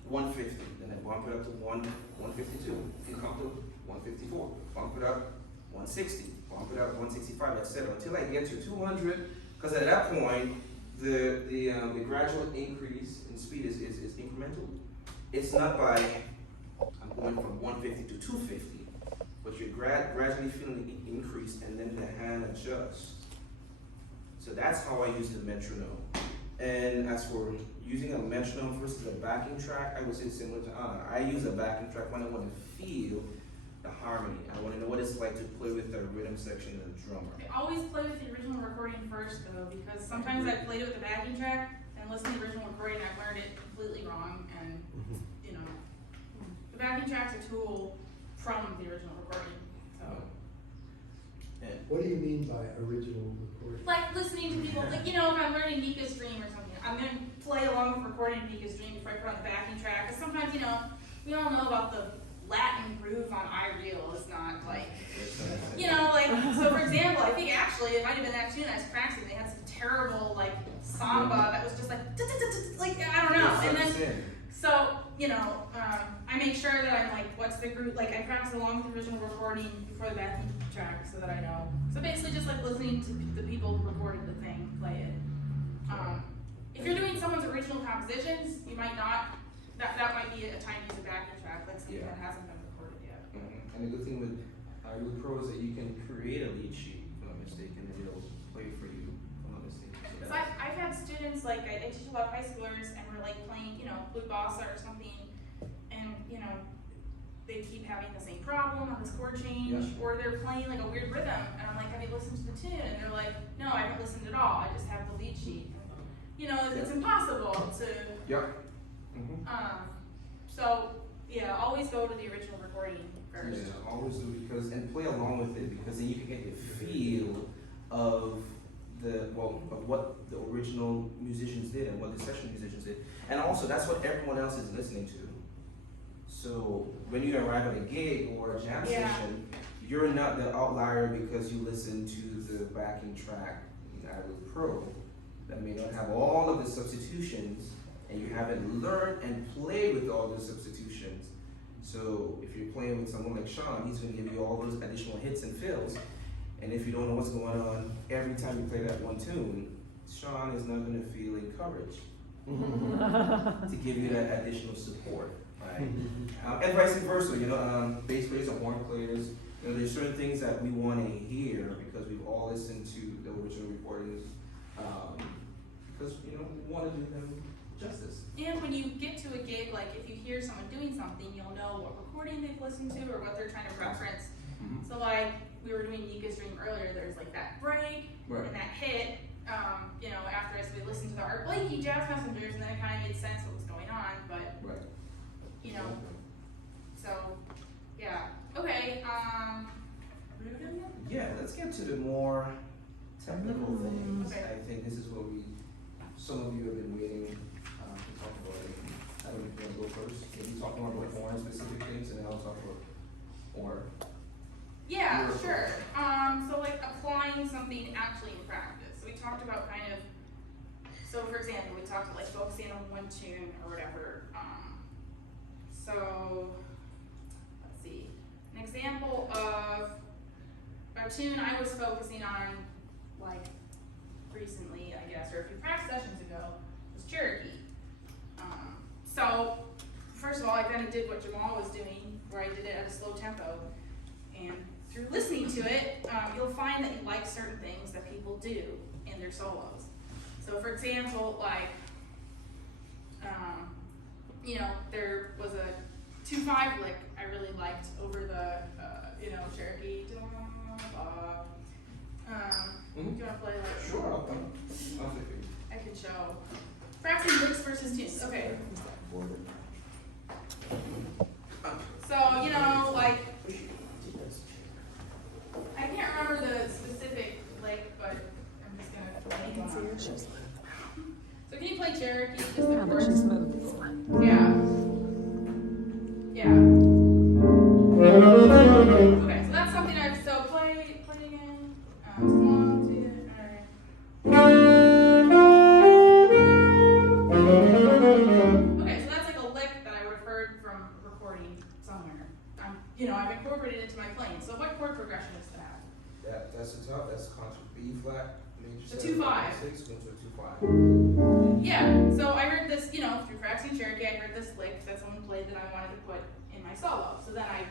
150. Then I bump it up to 152. Feel comfortable? 154. Bump it up 160, bump it up 165, etc. Until I get to 200, because at that point, the gradual increase in speed is incremental. It's not by, I'm going from 150 to 250, but you're gradually feeling the increase and then the hand adjusts. So that's how I use the metronome. And as for using a metronome versus a backing track, I would say similar to Anna. I use a backing track when I want to feel the harmony. I want to know what it's like to play with the rhythm section of the drummer. I always play with the original recording first though, because sometimes I played it with the backing track and listen to the original recording, I've learned it completely wrong, and you know, the backing track's a tool from the original recording. So, What do you mean by original recording? like listening to people, like, you know, if I'm learning Nika's Dream or something, I'm gonna play along with recording Nika's Dream before I put on the backing track. Because sometimes, you know, we all know about the Latin groove on I Real. It's not like, you know, like, so for example, I think actually it might have been that tune I was practicing. They had some terrible like samba that was just like I don't know. And then so, you know, I make sure that I'm like, what's the group, like I practice along with the original recording before the backing track so that I know. So basically just like listening to the people who recorded the thing, play it. If you're doing someone's original compositions, you might not, that might be a time to use a backing track, like something that hasn't been recorded yet. And the good thing with iReal Pro is that you can create a lead sheet, if I'm not mistaken, and it'll play for you, if I'm not mistaken. Because I've had students, like, I teach a lot of high schoolers, and we're like playing, you know, Blue Bossa or something, and, you know, they keep having the same problem on this chord change, or they're playing like a weird rhythm, and I'm like, have you listened to the tune? And they're like, no, I haven't listened at all, I just have the lead sheet. You know, it's impossible to, so, yeah, always go to the original recording first. Yeah, always do, because, and play along with it, because then you can get the feel of of what the original musicians did and what the session musicians did. And also, that's what everyone else is listening to. So, when you arrive at a gig or a jam session, you're not the outlier because you listen to the backing track in iReal Pro that may not have all of the substitutions, and you haven't learned and played with all the substitutions. So if you're playing with someone like Sean, he's going to give you all those additional hits and fills. And if you don't know what's going on, every time you play that one tune, Sean is not going to feel encouraged to give you that additional support, right? And vice versa, you know, bass players and horn players, you know, there's certain things that we want to hear because we've all listened to the original recordings, because, you know, we want to do them justice. And when you get to a gig, like if you hear someone doing something, you'll know what recording they've listened to or what they're trying to reference. So like we were doing Nika's Dream earlier, there's like that break and that hit, you know, after we listened to the Art Blakey Jazz Messengers, and then it kind of made sense what was going on, but, you know, so, yeah. Okay, yeah, let's get to the more technical things. I think this is what some of you have been waiting to talk about. I don't know if you want to go first. Can you talk more about horn specific things, and then I'll talk about horn. yeah, sure. So like applying something actually in practice. So we talked about kind of, so for example, we talked about like focusing on one tune or whatever. So let's see, an example of a tune I was focusing on like recently, I guess, or a few practice sessions ago, was Cherokee. So first of all, I kind of did what Jamaal was doing, where I did it at a slow tempo, and through listening to it, you'll find that you like certain things that people do in their solos. So for example, like, you know, there was a 2/5 lick I really liked over the, you know, Cherokee. Do you want to play like? Sure, I'll play. I could show. Practicing licks versus tunes. Okay. So, you know, like, I can't remember the specific lick, but I'm just gonna play one. So can you play Cherokee? Just the chords? Yeah. Yeah. Okay, so that's something I've, so play again. 1, 2, alright. Okay, so that's like a lick that I would have heard from recording somewhere. I've incorporated it into my playing. So what chord progression is that? That's the top. That's contra B flat major The 7, 2-5. 6 going to a 2-5. Yeah, so I heard this, through practicing Cherokee, I heard this lick that someone played that I wanted to put in my solo. So then I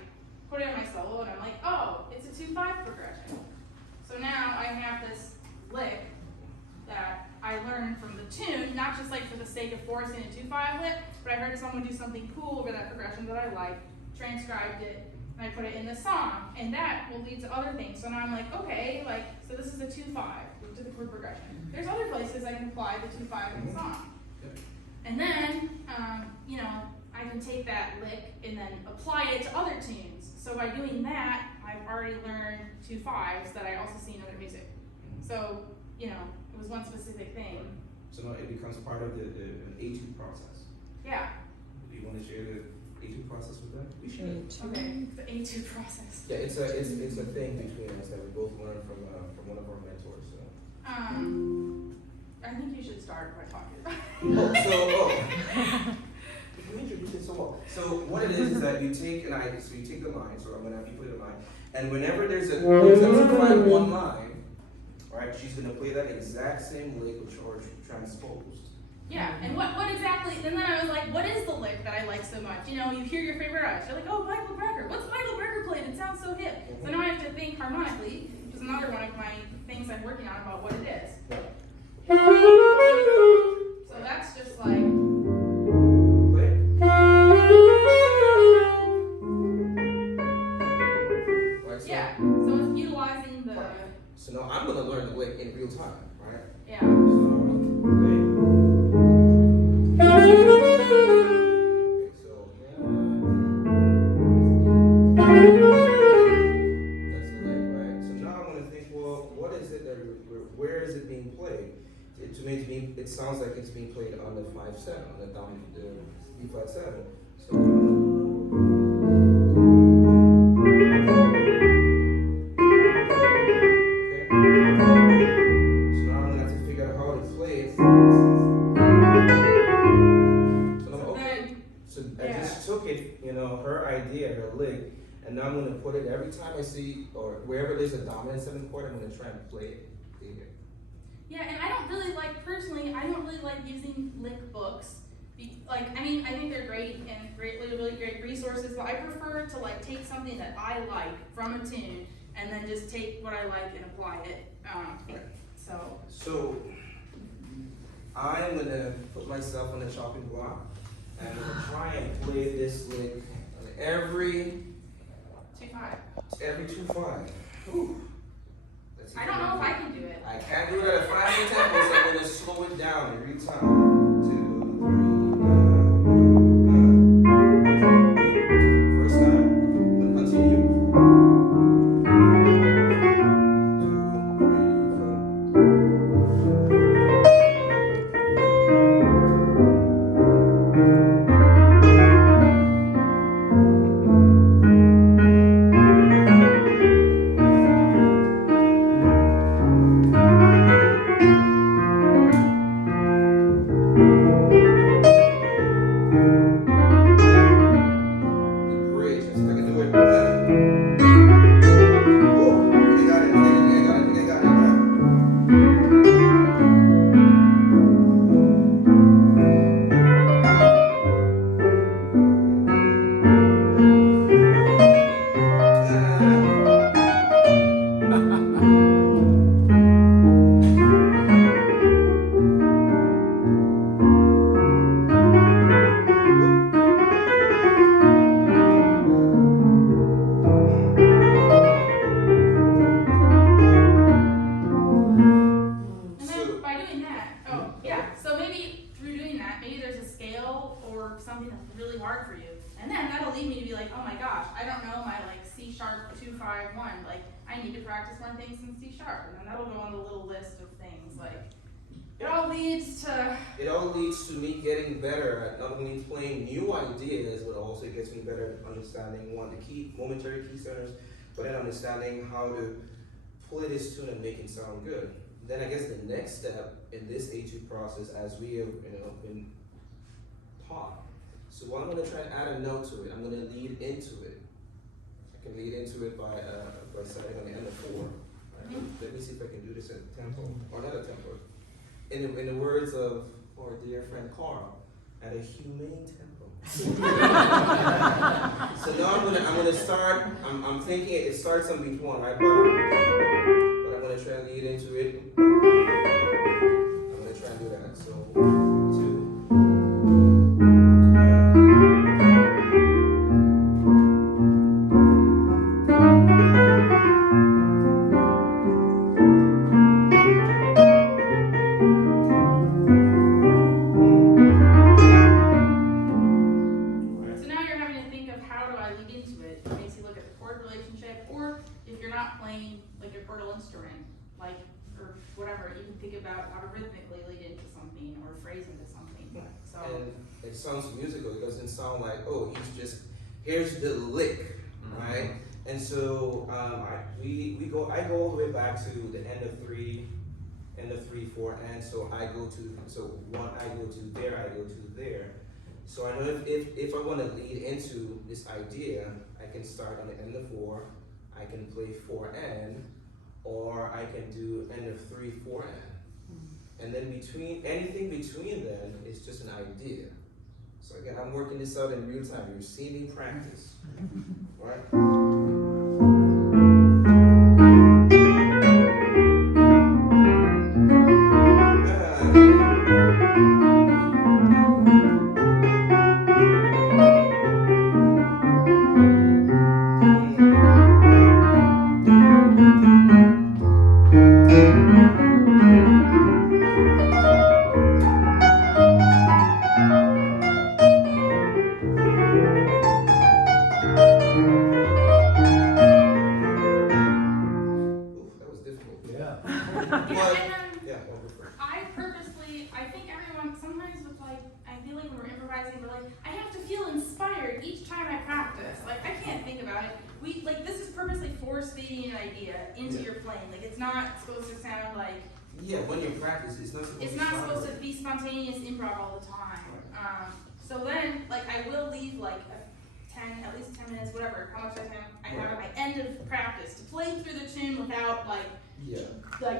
put it in my solo, and I'm like, oh, it's a 2-5 progression. So now I have this lick that I learned from the tune, not just like for the sake of forcing a 2-5 lick, but I heard someone do something cool over that progression that I liked, transcribed it, and I put it in the song, and that will lead to other things. So now I'm like, okay, so this is a 2-5, to the chord progression. There's other places I can apply the 2-5 in the song. And then, I can take that lick and then apply it to other tunes. So by doing that, I've already learned 2-5s that I also see in other music. So, it was one specific thing. So now it becomes part of the A2 process. Yeah. Do you want to share the A2 process with them? We should. Okay, the A2 process. Yeah, it's a thing between us that we both learned from one of our mentors. So. I think you should start by talking about it. Let me introduce it so well. So what it is that you take you take the line, so I'm gonna have you play the line, and whenever there's a 2-5-1 line, right, she's gonna play that exact same lick or transposed. Yeah, and what exactly, and then I was like, what is the lick that I like so much? You hear your favorite artist, you're like, oh, Michael Brecker. What's Michael Brecker played? It sounds so hip. So now I have to think harmonically, which is another one of my things I'm working on about what it is. So that's just like, yeah, so it's utilizing the... So now I'm gonna learn the lick in real time, right? Yeah. Where is it being played? To me, it sounds like it's being played on the 5/7, on the B flat 7. So now I'm gonna have to figure out how to play it. So I just took it, her idea, her lick, and now I'm gonna put it every time I see, or wherever there's a dominant 7 chord, I'm gonna try and play it. Yeah, and I don't really like using lick books. I think they're great and really great resources, but I prefer to take something that I like from a tune and then just take what I like and apply it. So I'm gonna put myself on the chopping block and I'm gonna try and play this lick on every 2-5. Whew. I don't know if I can do it. I can't do it at a 5 tempo, so I'm gonna slow it down every time. 2, 3, First time, I'm gonna continue. 2-5-1. I need to practice more things in C sharp, and then that'll go on the little list of things. It all leads to me getting better at not only playing new ideas, but also it gets me better at understanding the momentary key centers, but then understanding how to play this tune and make it sound good. Then I guess the next step in this A2 process, as we have been taught. So what I'm going to try and add a note to it, I'm going to lead into it. can lead into it by starting on the end of 4. Right? Let me see if I can do this at a tempo, or not a tempo. In the words of our dear friend Carl, at a humane tempo. So now I'm gonna start. I'm thinking it starts on beat 1, right? But I'm gonna try and lead into it. I'm gonna try and do that. So 2. So now you're having to think of how do I lead into it. It makes you look at the chord relationship, or if you're not playing like a chordal instrument, like or whatever, you can think about how to rhythmically lead into something or phrase into something. So And it sounds musical. It doesn't sound like, oh, here's the lick, right? And so I go all the way back to the end of 3, 4, and so I go to 1, I go to there, I go to there. So I know if I want to lead into this idea, I can start on the end of 4, I can play 4 and, or I can do end of 3, 4 and then anything between then is just an idea. So again, I'm working this out in real time. You're seeing me practice, right? That was difficult. Yeah. I purposely, I think everyone, sometimes with like, I feel like when we're improvising, we're like, I have to feel inspired each time I practice. Like, I can't think about it. This is purposely force feeding an idea into your playing. Like, it's not supposed to sound like, Yeah, when you practice, it's not supposed to be spontaneous improv all the time. So then, like, I will leave like at least 10 minutes, whatever, how much I have at my end of practice to play through the tune without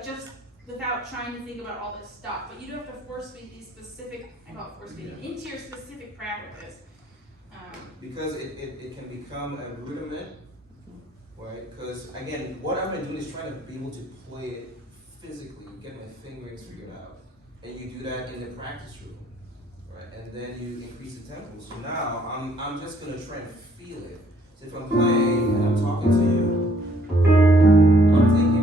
just without trying to think about all this stuff. But you do have to force feed these specific, I call it force feeding, into your specific practice. Because it can become a rudiment, right? Because again, what I've been doing is trying to be able to play it physically, get my fingerings figured out. And you do that in the practice room, right? And then you increase the tempo. So now I'm just gonna try and feel it. So if I'm playing and I'm talking to you, I'm thinking,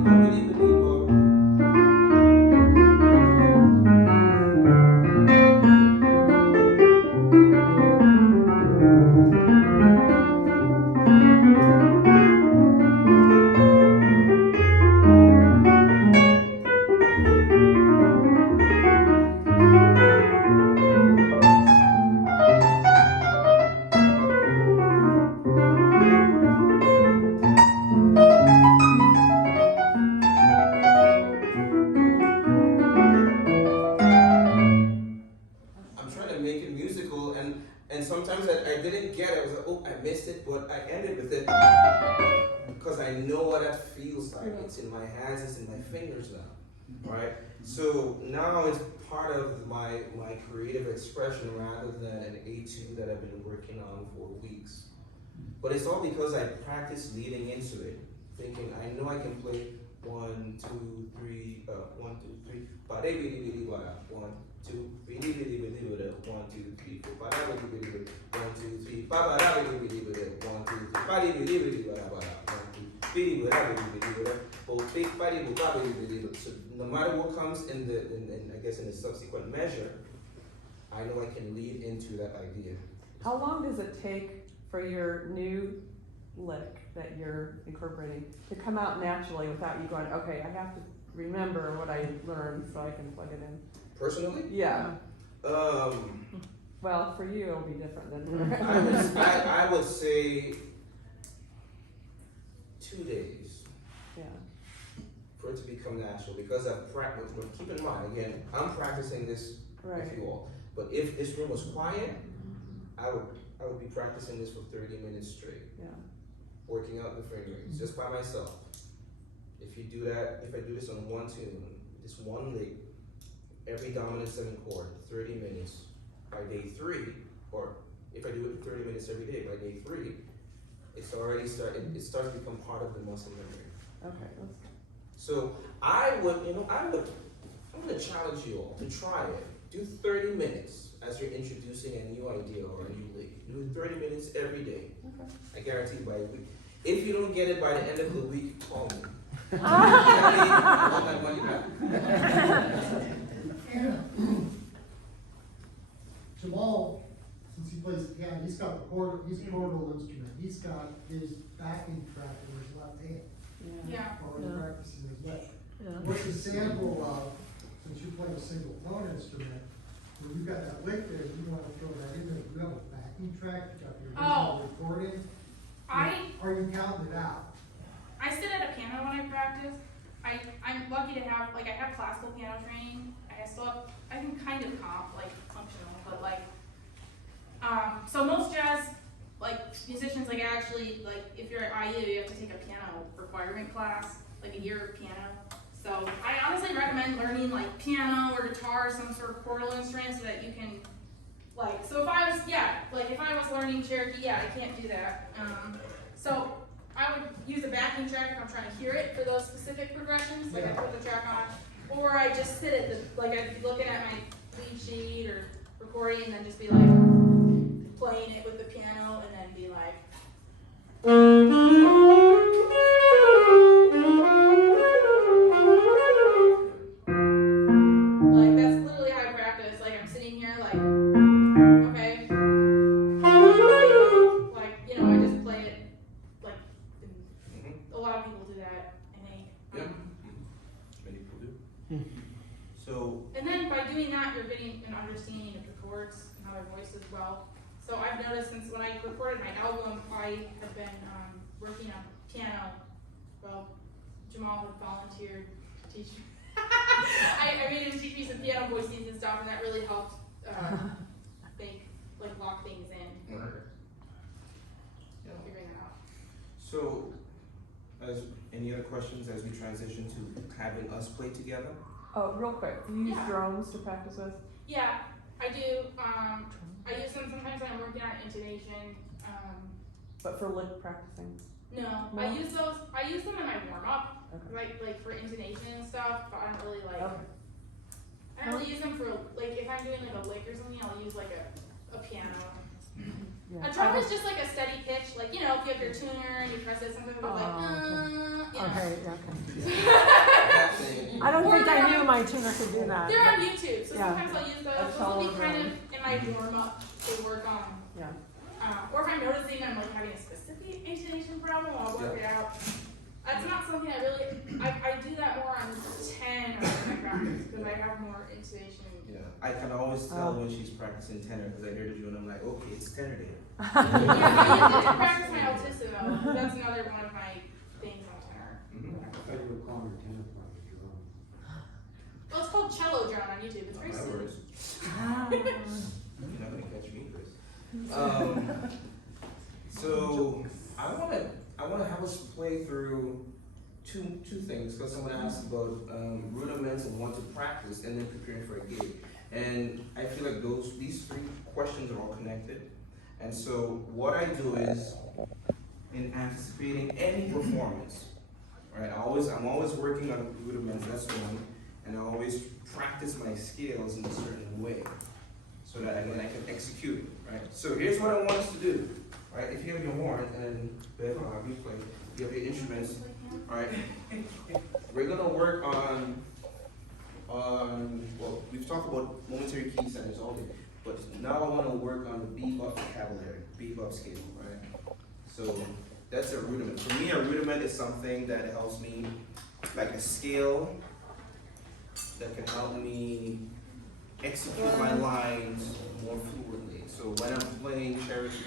I'm trying to make it musical, and sometimes I didn't get it. I was like, oh, I missed it, but I ended with it because I know what that feels like. It's in my hands, it's in my fingers now, right? So now it's part of my creative expression rather than an etude that I've been working on for weeks. But it's all because I practiced leading into it, thinking I know I can play 1, 2, 3, 1, 2, 3, ba-de-bi-di-bi-di, 1, 2, bi-di-bi-di-bi-di, 1, 2, 3, 4, ba-da-bi-di-bi-di, 1, 2, 3, ba-ba-da-bi-di-bi-di, 1, 2, 3, ba-di-bi-di-bi-di, 1, 2, bi-di-bi-da-bi-di-bi-di, both big ba-di-bi-da-bi-di-bi-di. So no matter what comes in the subsequent measure, I know I can lead into that idea. How long does it take for your new lick that you're incorporating to come out naturally without you going, okay, I have to remember what I learned so I can plug it in? Personally? Yeah. Well, for you it'll be different than for I would say 2 days. Yeah. For it to become natural, because I've practiced. But keep in mind, again, I'm practicing this with you all. But if this room was quiet, I would be practicing this for 30 minutes straight. Yeah. working out the frameworks just by myself. If you do that, if I do this on one tune, this one lick, every dominant 7 chord, 30 minutes, by day 3, or if I do it 30 minutes every day, by day 3, it's already it starts to become part of the muscle memory. Okay. So I'm gonna challenge you all to try it. Do 30 minutes as you're introducing a new idea or a new lick. Do 30 minutes every day. Okay. I guarantee by a week. If you don't get it by the end of the week, call me. I want that money back. Jamal, since he plays the piano, he's got he's a chordal instrument. He's got his backing track in his left hand Yeah. while he's practicing his left. Yeah. What's the sample of, since you play a single tone instrument, when you've got that lick there, you want to throw that in there, you have a backing track, you got your original recording. Are you counting it out? I sit at a piano when I practice. I'm lucky to have, like, I have classical piano training. I still have, I can kind of comp, like, functional, but like, so most jazz, like, musicians, like, actually, like, if you're at IU, you have to take a piano requirement class, like a year of piano. So I honestly recommend learning, like, piano or guitar, some sort of chordal instrument, so that you can, like, so if I was learning Cherokee, I can't do that. So I would use a backing track if I'm trying to hear it for those specific progressions, like I put the track on, or I just sit at the, like I'd be looking at my lead sheet or recording and then just be like playing it with the piano and then be like. Like that's literally how I practice, like I'm sitting here like, okay. Like, you know, I just play it. Like, a lot of people do that, I think. Yep. Many people do. So, And then by doing that, you're getting an understanding of the chords and how their voice as well. So I've noticed since when I recorded my album, I have been working on piano. Well, Jamaal had volunteered to teach me. I made him teach me some piano voicings and stuff, and that really helped lock things in. Figuring that out. so, any other questions as we transition to having us play together? Oh, real quick, do you use drones to practice with? Yeah, I do. I use them sometimes when I'm working on intonation. But for lick practicing? No, No? I use them in my warm up, Okay. like for intonation and stuff. But I don't really like. Okay. I don't really use them for like if I'm doing like a lick or something. I'll use like a piano. Yeah. A drum is just like a steady pitch, like, you know, if you have your tuner and you press it, sometimes it'll be like, you know. Okay, okay. Happening. I don't Or think I they're knew on- my tuner could do that. They're on YouTube, so Yeah. sometimes I'll use those. That's Those will all be kind around. of in my warm up to work on. Yeah. Or if I'm noticing I'm like having a specific intonation problem, I'll work it out. That's not something I really, I do that more on 10 or in my practice because I have more intonation. Yeah, I can always tell when she's practicing tenor because I hear the and I'm like, okay, it's tenor day. Yeah, I use it to practice my altissimo. That's another one of my things on tenor. I thought you were calling your tenor part a drum. Well, it's called cello drum on YouTube. It's very That simple. works. You're not gonna catch me, Chris. So I wanna have us play through two things because someone asked about rudiments and want to practice and then preparing for a gig. And I feel like these 3 questions are all connected. And so what I do is, in anticipating any performance, right? I'm always working on rudiments, that's one, and I always practice my scales in a certain way, so that I can execute it, right? So here's what I want us to do, right? If you have your horn, and Bev, I'll have you play, you have your instruments, all right? We're gonna work on, well, we've talked about momentary key centers all day, but now I wanna work on the bebop vocabulary, bebop scale, right? So that's a rudiment. For me, a rudiment is something that helps me, like a scale that can help me execute my lines more fluently. So when I'm playing Cherokee,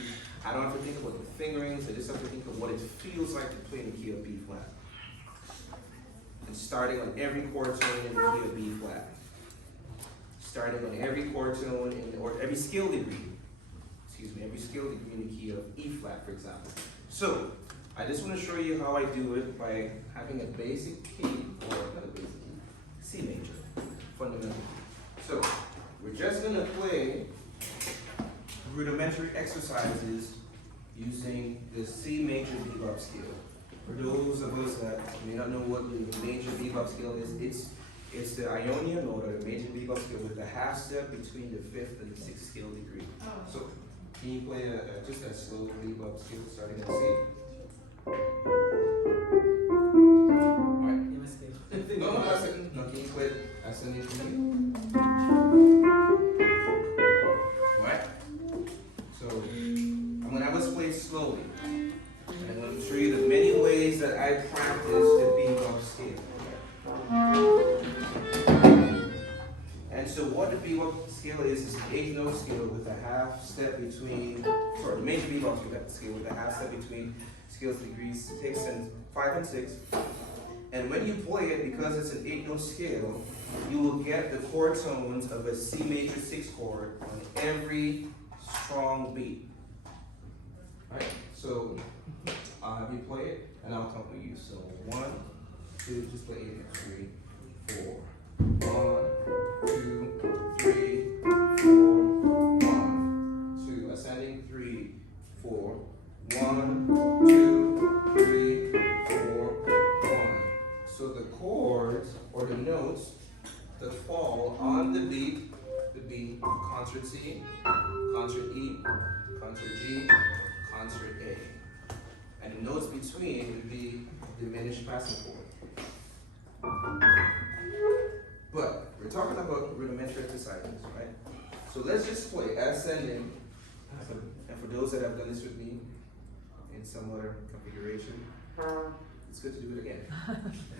I don't have to think about the fingerings, I just have to think of what it feels like to play in the key of B flat. And starting on every chord tone in the key of B flat. Starting on every chord tone or every scale degree, every scale degree in the key of E flat, for example. So, I just want to show you how I do it by having a basic key, or not a basic key, C major, fundamental. So, we're just going to play rudimentary exercises using the C major bebop scale. For those of us that may not know what the major bebop scale is, it's the Ionian mode, or the major bebop scale, with the half step between the 5th and the 6th scale degree. Oh. So, can you play just a slow bebop scale starting at C? Alright. No, ascending. No, can you play ascending for me? Alright? So, I'm gonna have us play slowly. And I'm gonna show you the many ways that I practice the bebop scale. And so what the bebop scale is an 8-note scale with a half step between, sorry, the major bebop scale with a half step between scales degrees 6 and 5 and 6. And when you play it, because it's an 8-note scale, you will get the chord tones of a C major 6 chord on every strong beat. Right? So I'll have you play it, and I'll accompany you. So 1, 2, just play it. 3, 4. 1, 2, 3, 4. 1, 2. Ascending 3, 4. 1, 2, 3, 4. 1. So the chords or the notes that fall on the beat would be concert C, concert E, concert G, concert A. And the notes between would be diminished passing chord. But we're talking about rudimentary exercises, right? So let's just play ascending. And for those that have done this with me in some other configuration, it's good to do it again.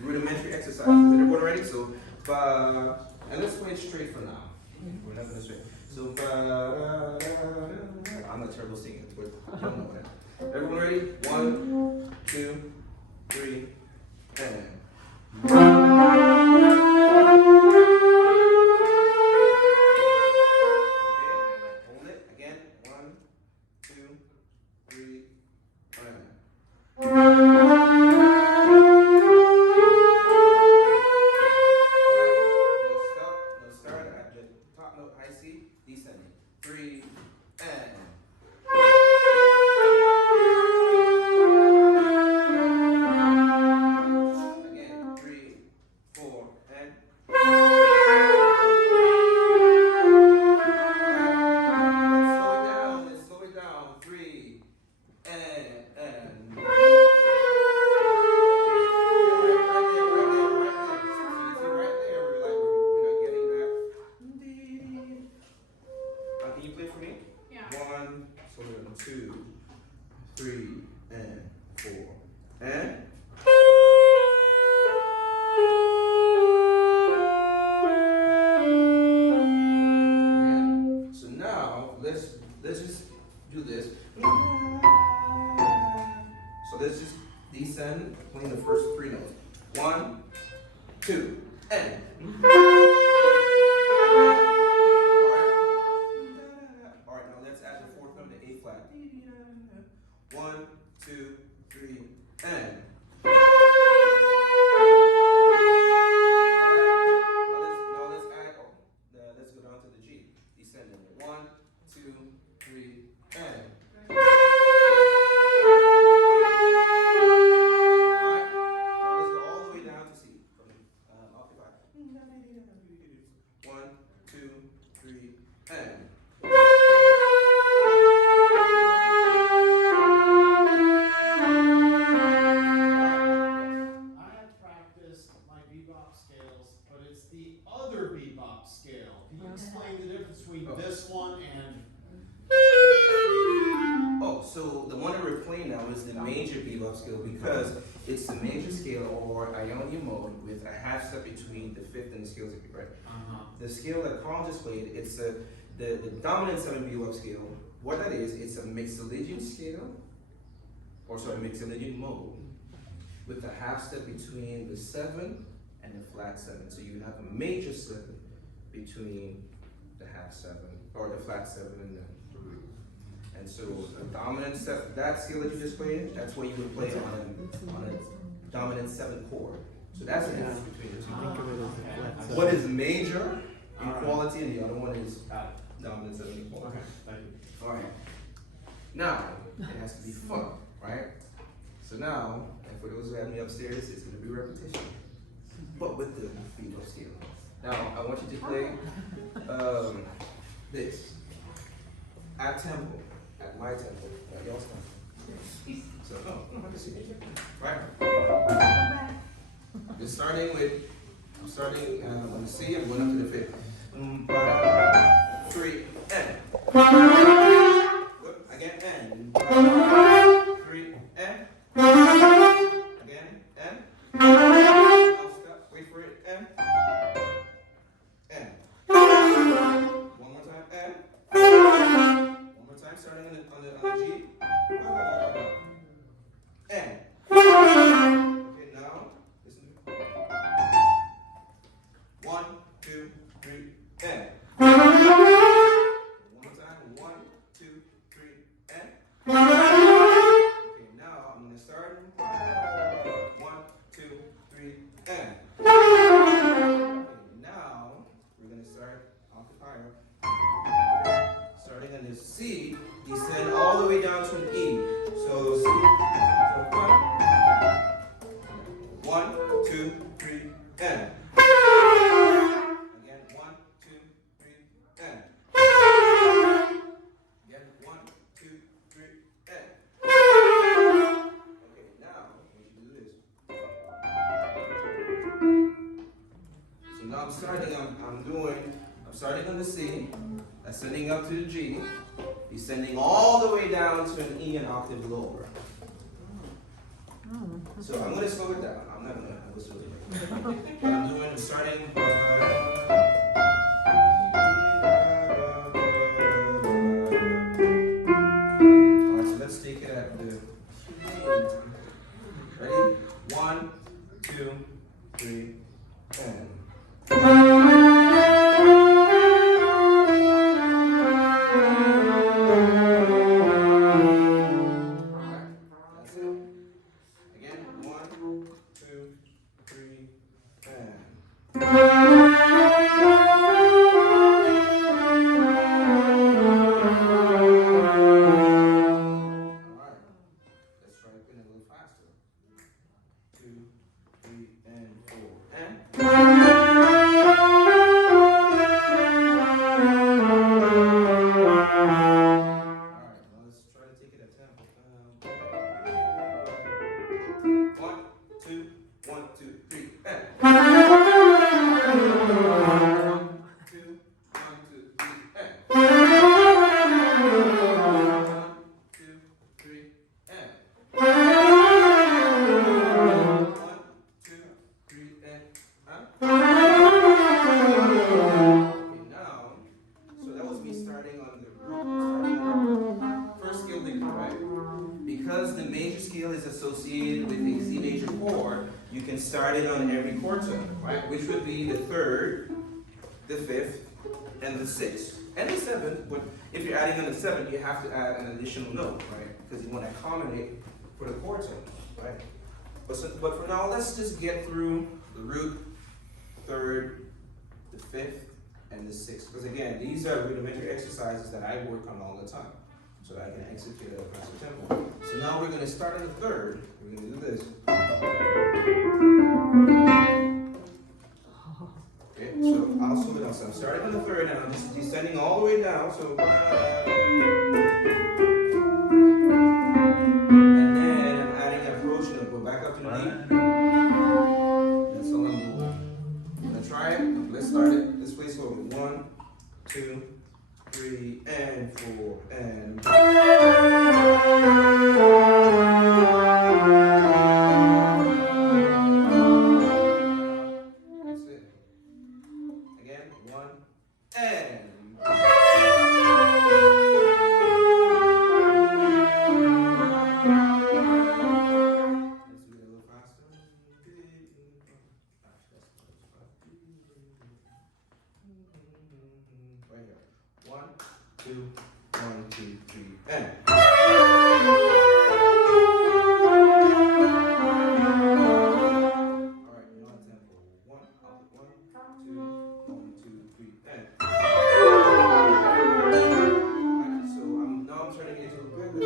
Rudimentary exercises. Is everyone ready? So, and let's play it straight for now. We're not gonna straight. So, I'm a terrible singer, but you don't know that. Everyone ready? 1, 2, 3, and. Let's just do this. So let's just descend, playing the first 3 notes. 1, 2, and. Alright, now let's add the 4th note, the A flat. 1, 2, 3, and. Let's go down to the G. Descending. 1, 2, 3, and. Alright, now let's go all the way down to C. Occupy. 1, 2, 3, and. Explain the difference between this one and. Oh, so the one that we're playing now is the major bebop scale because it's the major scale or Ionian mode with a half step between the 5th and the scales degree, right? The scale that Carl just played, it's the dominant 7 bebop scale. What that is, it's a Mixolydian scale, or sorry, Mixolydian mode with a half step between the 7 and the flat 7. So you would have a major 7 between the half 7 or the flat 7 and the root. And so a dominant that scale that you just played, that's where you would play on a dominant 7 chord. So that's the difference between the two. One is major in quality, and the other one is dominant 7 chord. Okay, thank you. All right. Now it has to be fun, right? So now, and for those who have me upstairs, it's going to be repetition, but with the beat of scale. Now I want you to play this at tempo, at my tempo, at your tempo. So no, I can see it. Right? I'm starting on the C, I'm going up to the 5th. 3, and. Good. Again, and. 3, and. Again, and. Now stop, wait for it, and. And. One more time, and. One more time, starting on the G. And. Okay, now, listen to me. 1, 2, 3, and. One more time, 1, 2, 3, and. Okay, now I'm going to start. 1, 2, 3, and. Okay, now we're going to start off the higher. Starting on this C, descend all the way down to an E. So C. So 1, 2, 3, and. Again, 1, 2, 3, and. Again, 1, 2, 3, and. Okay, now I want you to do this. So now I'm starting on the C, ascending up to the G, descending all the way down to an E, an octave lower. So I'm going to slow it down. I'm not going to whistle it. But I'm starting. Alright, so let's take it at the. Ready? 1, 2, 3, and. Because the major scale is associated with a C major chord, you can start it on every chord tone, right? Which would be the 3rd, the 5th, and the 6th, and the 7th. But if you're adding on the 7th, you have to add an additional note, right? Because you want to accommodate for the chord tone, right? But for now, let's just get through the root, 3rd, the 5th, and the 6th. Because again, these are rudimentary exercises that I work on all the time, so that I can execute at a faster tempo. So now we're going to start on the 3rd. We're going to do this. Okay, so I'll slow it down. So I'm starting on the 3rd, and I'm just descending all the way down. So and then I'm adding an approach and go back up to the E. That's all I'm doing. I'm going to try it. Let's start it this way slowly. 1, 2, 3, and 4, and. That's it. Again, 1, and. Let's do it a little faster. Right here. 1, 2, 1, 2, 3. and. Alright, now tempo. 1, up, 1, 2, 1, 2, 3, and. Alright, so now I'm turning into a baby.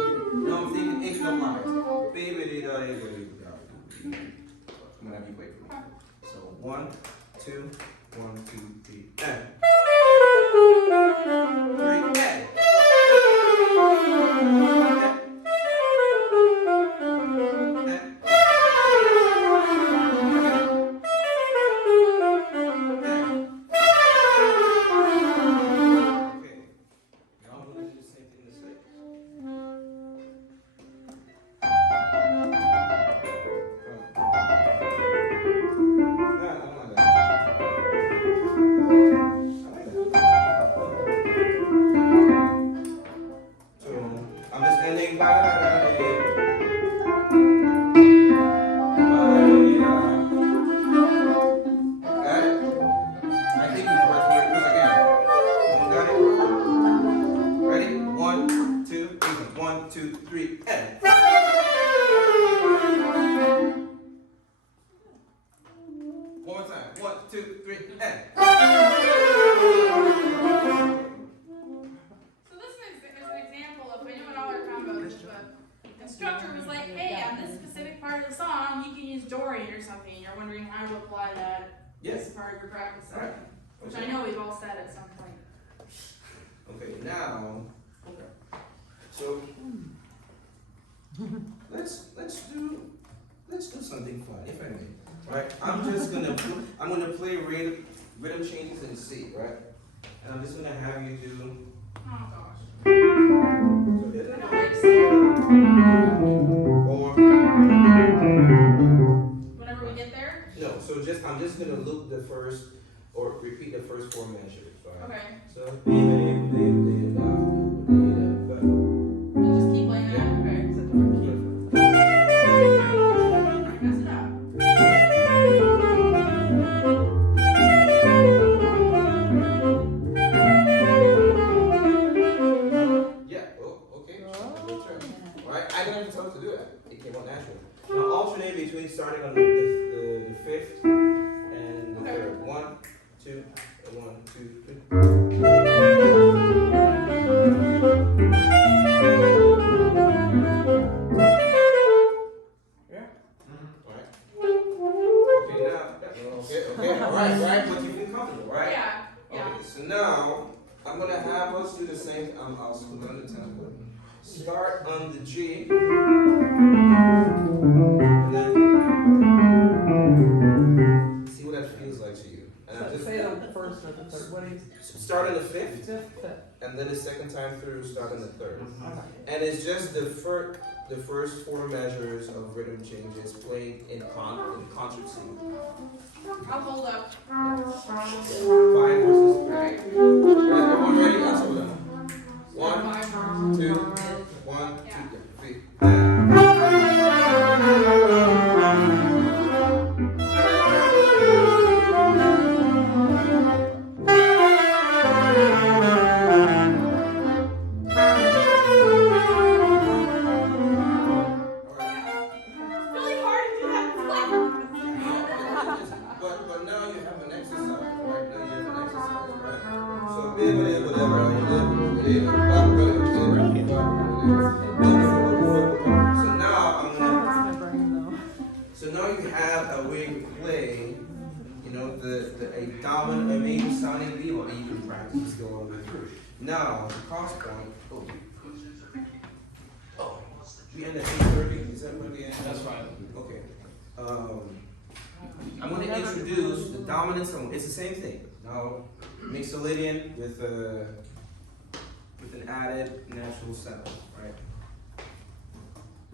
Now I'm thinking into the lines. Baby, da, da, da, da, da. I'm gonna have you wait for me. So 1, 2, 1, 2, 3, and. 3, and. I'm just ending by I think we work here again. Got it? Ready? 1, 2, 1, 2, 3, and. One more time. 1, 2, 3, and. So this is an example of, I know what all our combos, but the instructor was like, hey, on this specific part of the song, you can use Dorian or something. You're wondering how to apply that Yes. as part of your practice session. Right. Which Okay. I know we've all said at some point. Okay, now, so let's do something fun, if I may. Right? I'm gonna play rhythm changes in C, right? And I'm just gonna have you do. Oh gosh. So I don't like singing. or Whenever we get there. no, so I'm just gonna loop the first or repeat the first 4 measures, right? Okay. So We'll just keep playing that. Okay. It's a different key. Mess it up. Yeah, oh, okay. Good try. Alright, I didn't even tell her to do that. It came out natural. Now alternate between starting on the 5th and the 3rd. 1, 2, 1, 2, 3. Yeah? Alright. Okay, now, okay, alright, but you feel comfortable, right? Yeah. Okay, so now, I'm gonna have us do the same, I'll split on the tempo. Start on the G, and then see what that feels like to you. And So I'm just say the first or the third. What do you? start on the 5th, Fifth. and then the second time through, start on the 3rd. Okay. And it's just the first 4 measures of rhythm changes played in concert C. I'll hold up. 5 versus 3. Right, everyone ready? I'll hold up. 1, 2, 1, 2, 3. Really hard to do that. But now you have an exercise, right? Now you have an exercise, right? So so now you have a way to play, you know, a dominant, a major sounding bebop, and you can practice this go all the way through. Now the cost point. We end at 8:30. Is that when we end? That's fine. Okay. I'm going to introduce the dominant tone. It's the same thing. Now, mixolydian with an added natural setup, right?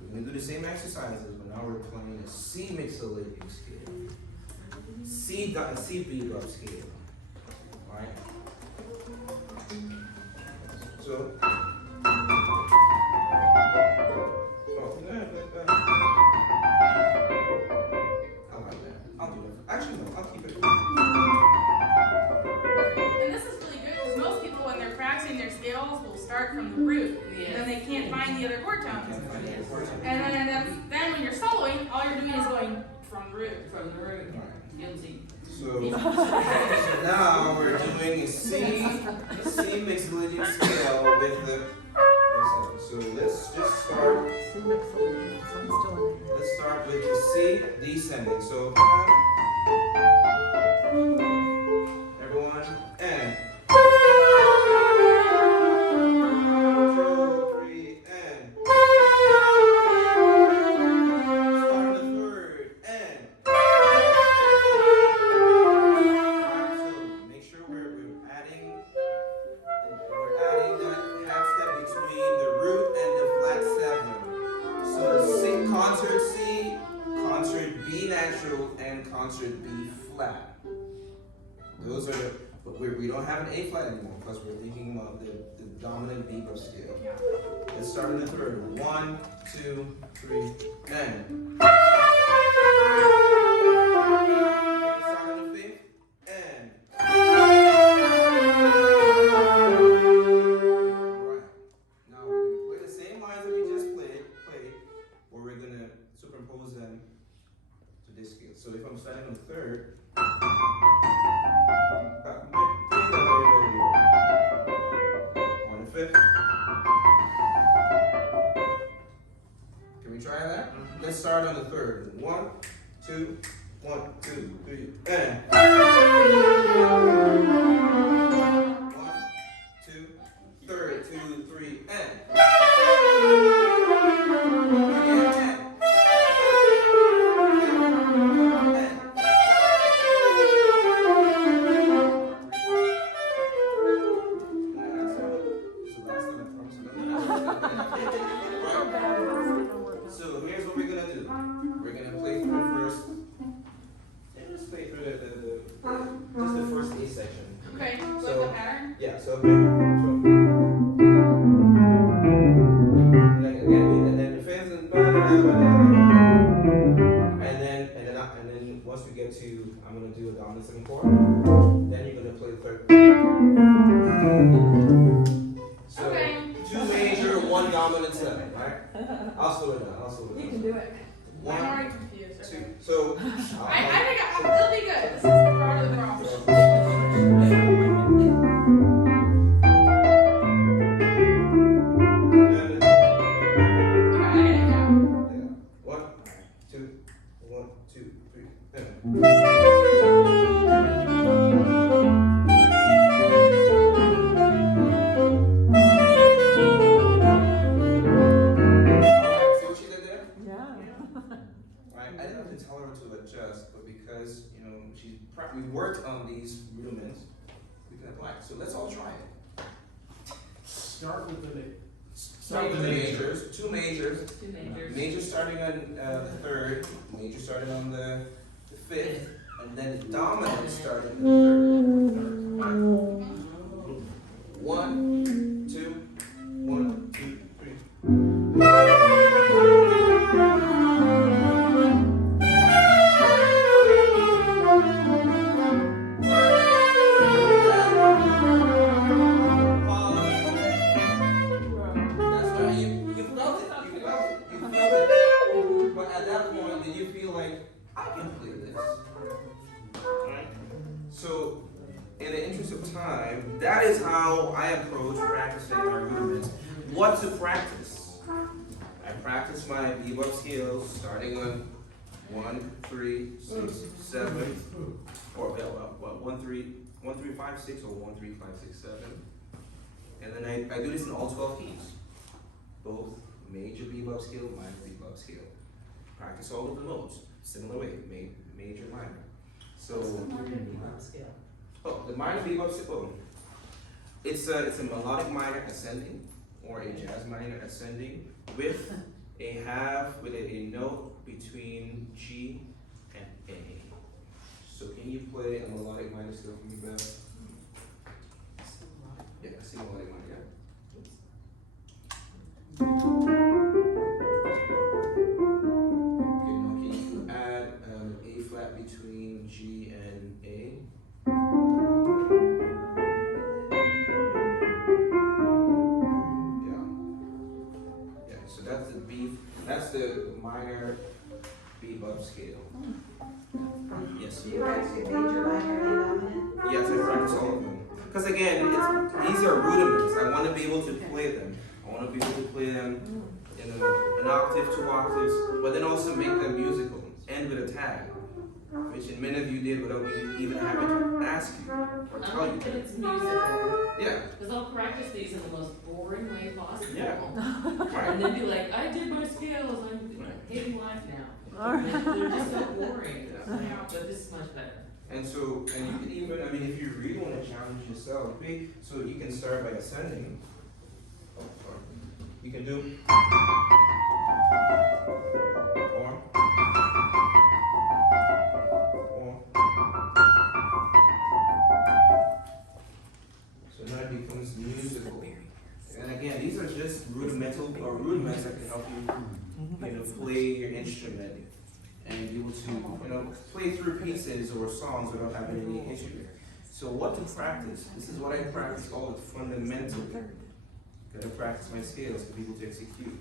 We're going to do the same exercises, but now we're playing a C mixolydian scale, C bebop scale, right? So. I'll do it. Actually, no, I'll keep it. And this is really good because most people, when they're practicing their scales, will start from the root. Yeah. And then they can't finding your chords. And then when you're soloing, all you're doing is going from the root. From the root. Alright. Guilty. So now we're doing a C mixolydian scale with the. So let's just start. Let's start with the C descending. So everyone and 2, 3 and start the third and. So make sure we're adding that half step between the root and the flat seven. So C, concert B natural, and concert B flat. Those are the, but we don't have an A flat anymore because we're thinking about the dominant bebop scale. Let's start in the third. 1, 2, 3, and. Start on the fifth, and. Alright. Now we're going to play the same lines that we just played, or we're going to superimpose them to this scale. So if I'm starting on the third, on the fifth. Can we try that? Let's start on the third. 1, 2, 1, 2, 3, and. 1, 2, third, 2, 3, and. So here's what we're gonna do. We're gonna play through the first. Let's play through just the first A section. Okay, so So- what's the pattern? Yeah. So. And then the fifth and then once we get to, I'm gonna do a dominant 7/4. Then you're gonna play the third. So Okay. 2 major, 1 dominant 7, right? I'll slow it down. You can do it. I'm 1, already confused. 2. Okay. So I think it'll be good. This is part of the process. Okay, I get it, yeah. 1, 2, 1, 2, 3, and. Alright, see what she did there? Yeah. Right, I didn't have to tell her to adjust, but because we worked on these rudiments, we can apply. So let's all try it. Start with the Start with the majors, 2 majors. 2 majors. Major starting on the third, major starting on the fifth, and then the dominant starting on the third. Right. 1, 2, 1, 2, 3. That's right. You felt it. But at that point, did you feel like I can play this? Right? So, in the interest of time, that is how I approach practicing my rudiments. What to practice? I practice my bebop skills starting on 1, 3, 6, 7, or 1, 3, 5, 6, or 1, 3, 5, 6, 7. And then I do this in all 12 keys. Both major bebop scale, minor bebop scale. Practice all of the notes. Similar way, major, minor. So, Scale. oh, the minor bebop scale, it's a melodic minor ascending, or a jazz minor ascending, with a note between G and A. So can you play a melodic minor scale for me, Beth? Yeah, I see melodic minor, yeah. Okay, now can you add A flat between G and A? Yeah. Yeah, so that's the B of scale. Yes. Do you actually major, minor, and dominant? Yes, I practice all of them. Because again, these are rudiments. I want to be able to play them. I want to be able to play them in an octave, 2 octaves, but then also make them musical. End with a tag, which many of you did without me even having to ask you or I tell you. like that it's musical. Yeah. Because I'll practice these in the most boring way possible. Yeah. And Right. then be like, I did my scales, I'm hating life now. They're just so boring. Yeah. But this is much better. And so, and you can even, I mean, if you really want to challenge yourself, so you can start by ascending. Oh, sorry. You can do. Or. So now it becomes musical. And again, these are just rudiments that can help you, play your instrument and be able to, play through pieces or songs without having any issue. So what to practice? This is what I practice called fundamentally. Gotta practice my scales to be able to execute.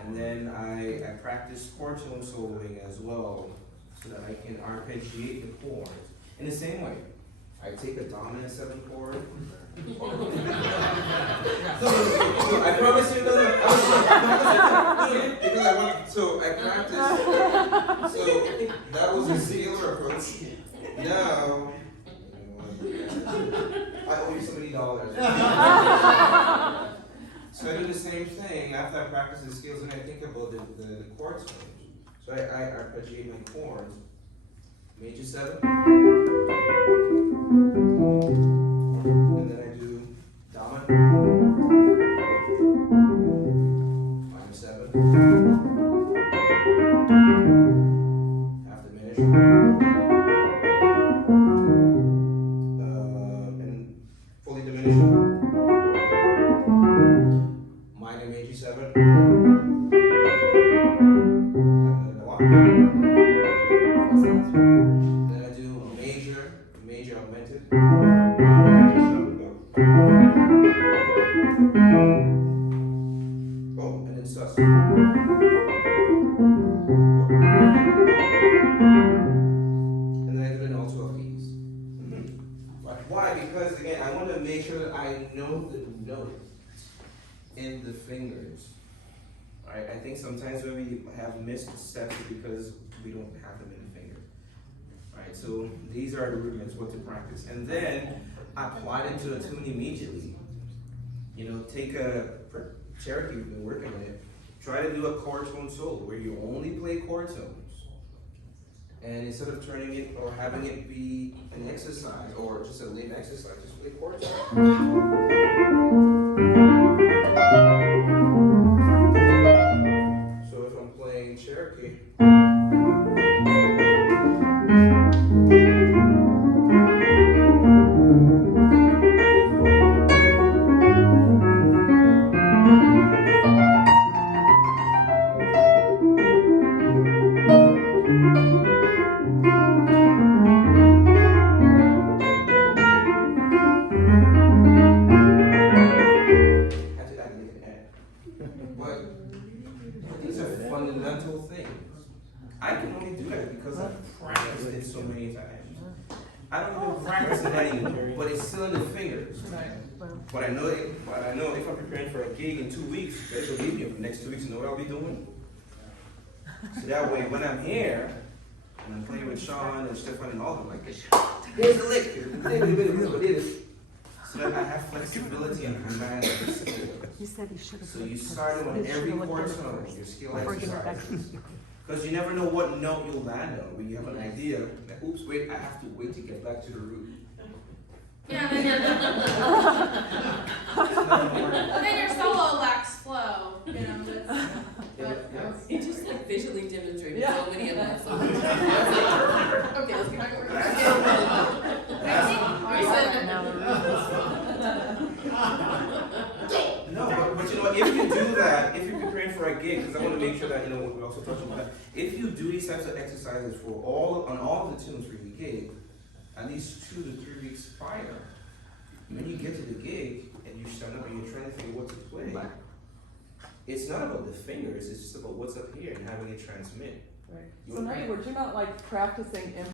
And then I practice chord tone soloing as well, so that I can arpeggiate the chords. In the same way, I take a dominant 7 chord. I promise you, because I want. So I practice. So that was a scalar approach. Now I owe you so many dollars. So I do the same thing after I practice the scales, and I think about the chord tones. So I arpeggiate my chords. Major 7. And then I do dominant. Minor 7. Half diminished. And fully diminished. Minor major 7. Then I do a major augmented. Oh, and then sus. And then I do an alto of keys. Why? Because again, I want to make sure that I know the note in the fingers. Alright, I think sometimes when we have missed steps because we don't have them in the finger. Alright, so these are the rudiments, what to practice. And then apply them to a tune immediately. Take a Cherokee, we've been working on it. Try to do a chord tone solo where you only play chord tones. And instead of turning it or having it be an exercise or just a lame exercise, just play chord tones. So if I'm playing Cherokee, but these are fundamental things. I can only do that because I've practiced it so many times. I don't even practice it anymore, but it's still in the fingers. But I know if I'm preparing for a gig in 2 weeks, better believe me, for the next 2 weeks, you know what I'll be doing? So that way, when I'm here, and I'm playing with Sean and Stefan and all of them, like, here's the lick, so that I have flexibility and command of the skill. So you start on every chord tone, your skill exercises. Because you never know what note you'll land on. When you have an idea, like, oops, wait, I have to wait to get back to the root. Yeah, then your solo lacks flow. You just visually demonstrated so many of them. So. Okay, let's get back to work. No, but if you do that, if you're preparing for a gig, because I want to make sure that, we're also touching on that. If you do these types of exercises on all of the tunes for your gig, at least 2 to 3 weeks prior, when you get to the gig and you stand up and you're trying to figure what to play, it's not about the fingers, it's just about what's up here and having it transmit. Right, You so in would- other words, you're not like practicing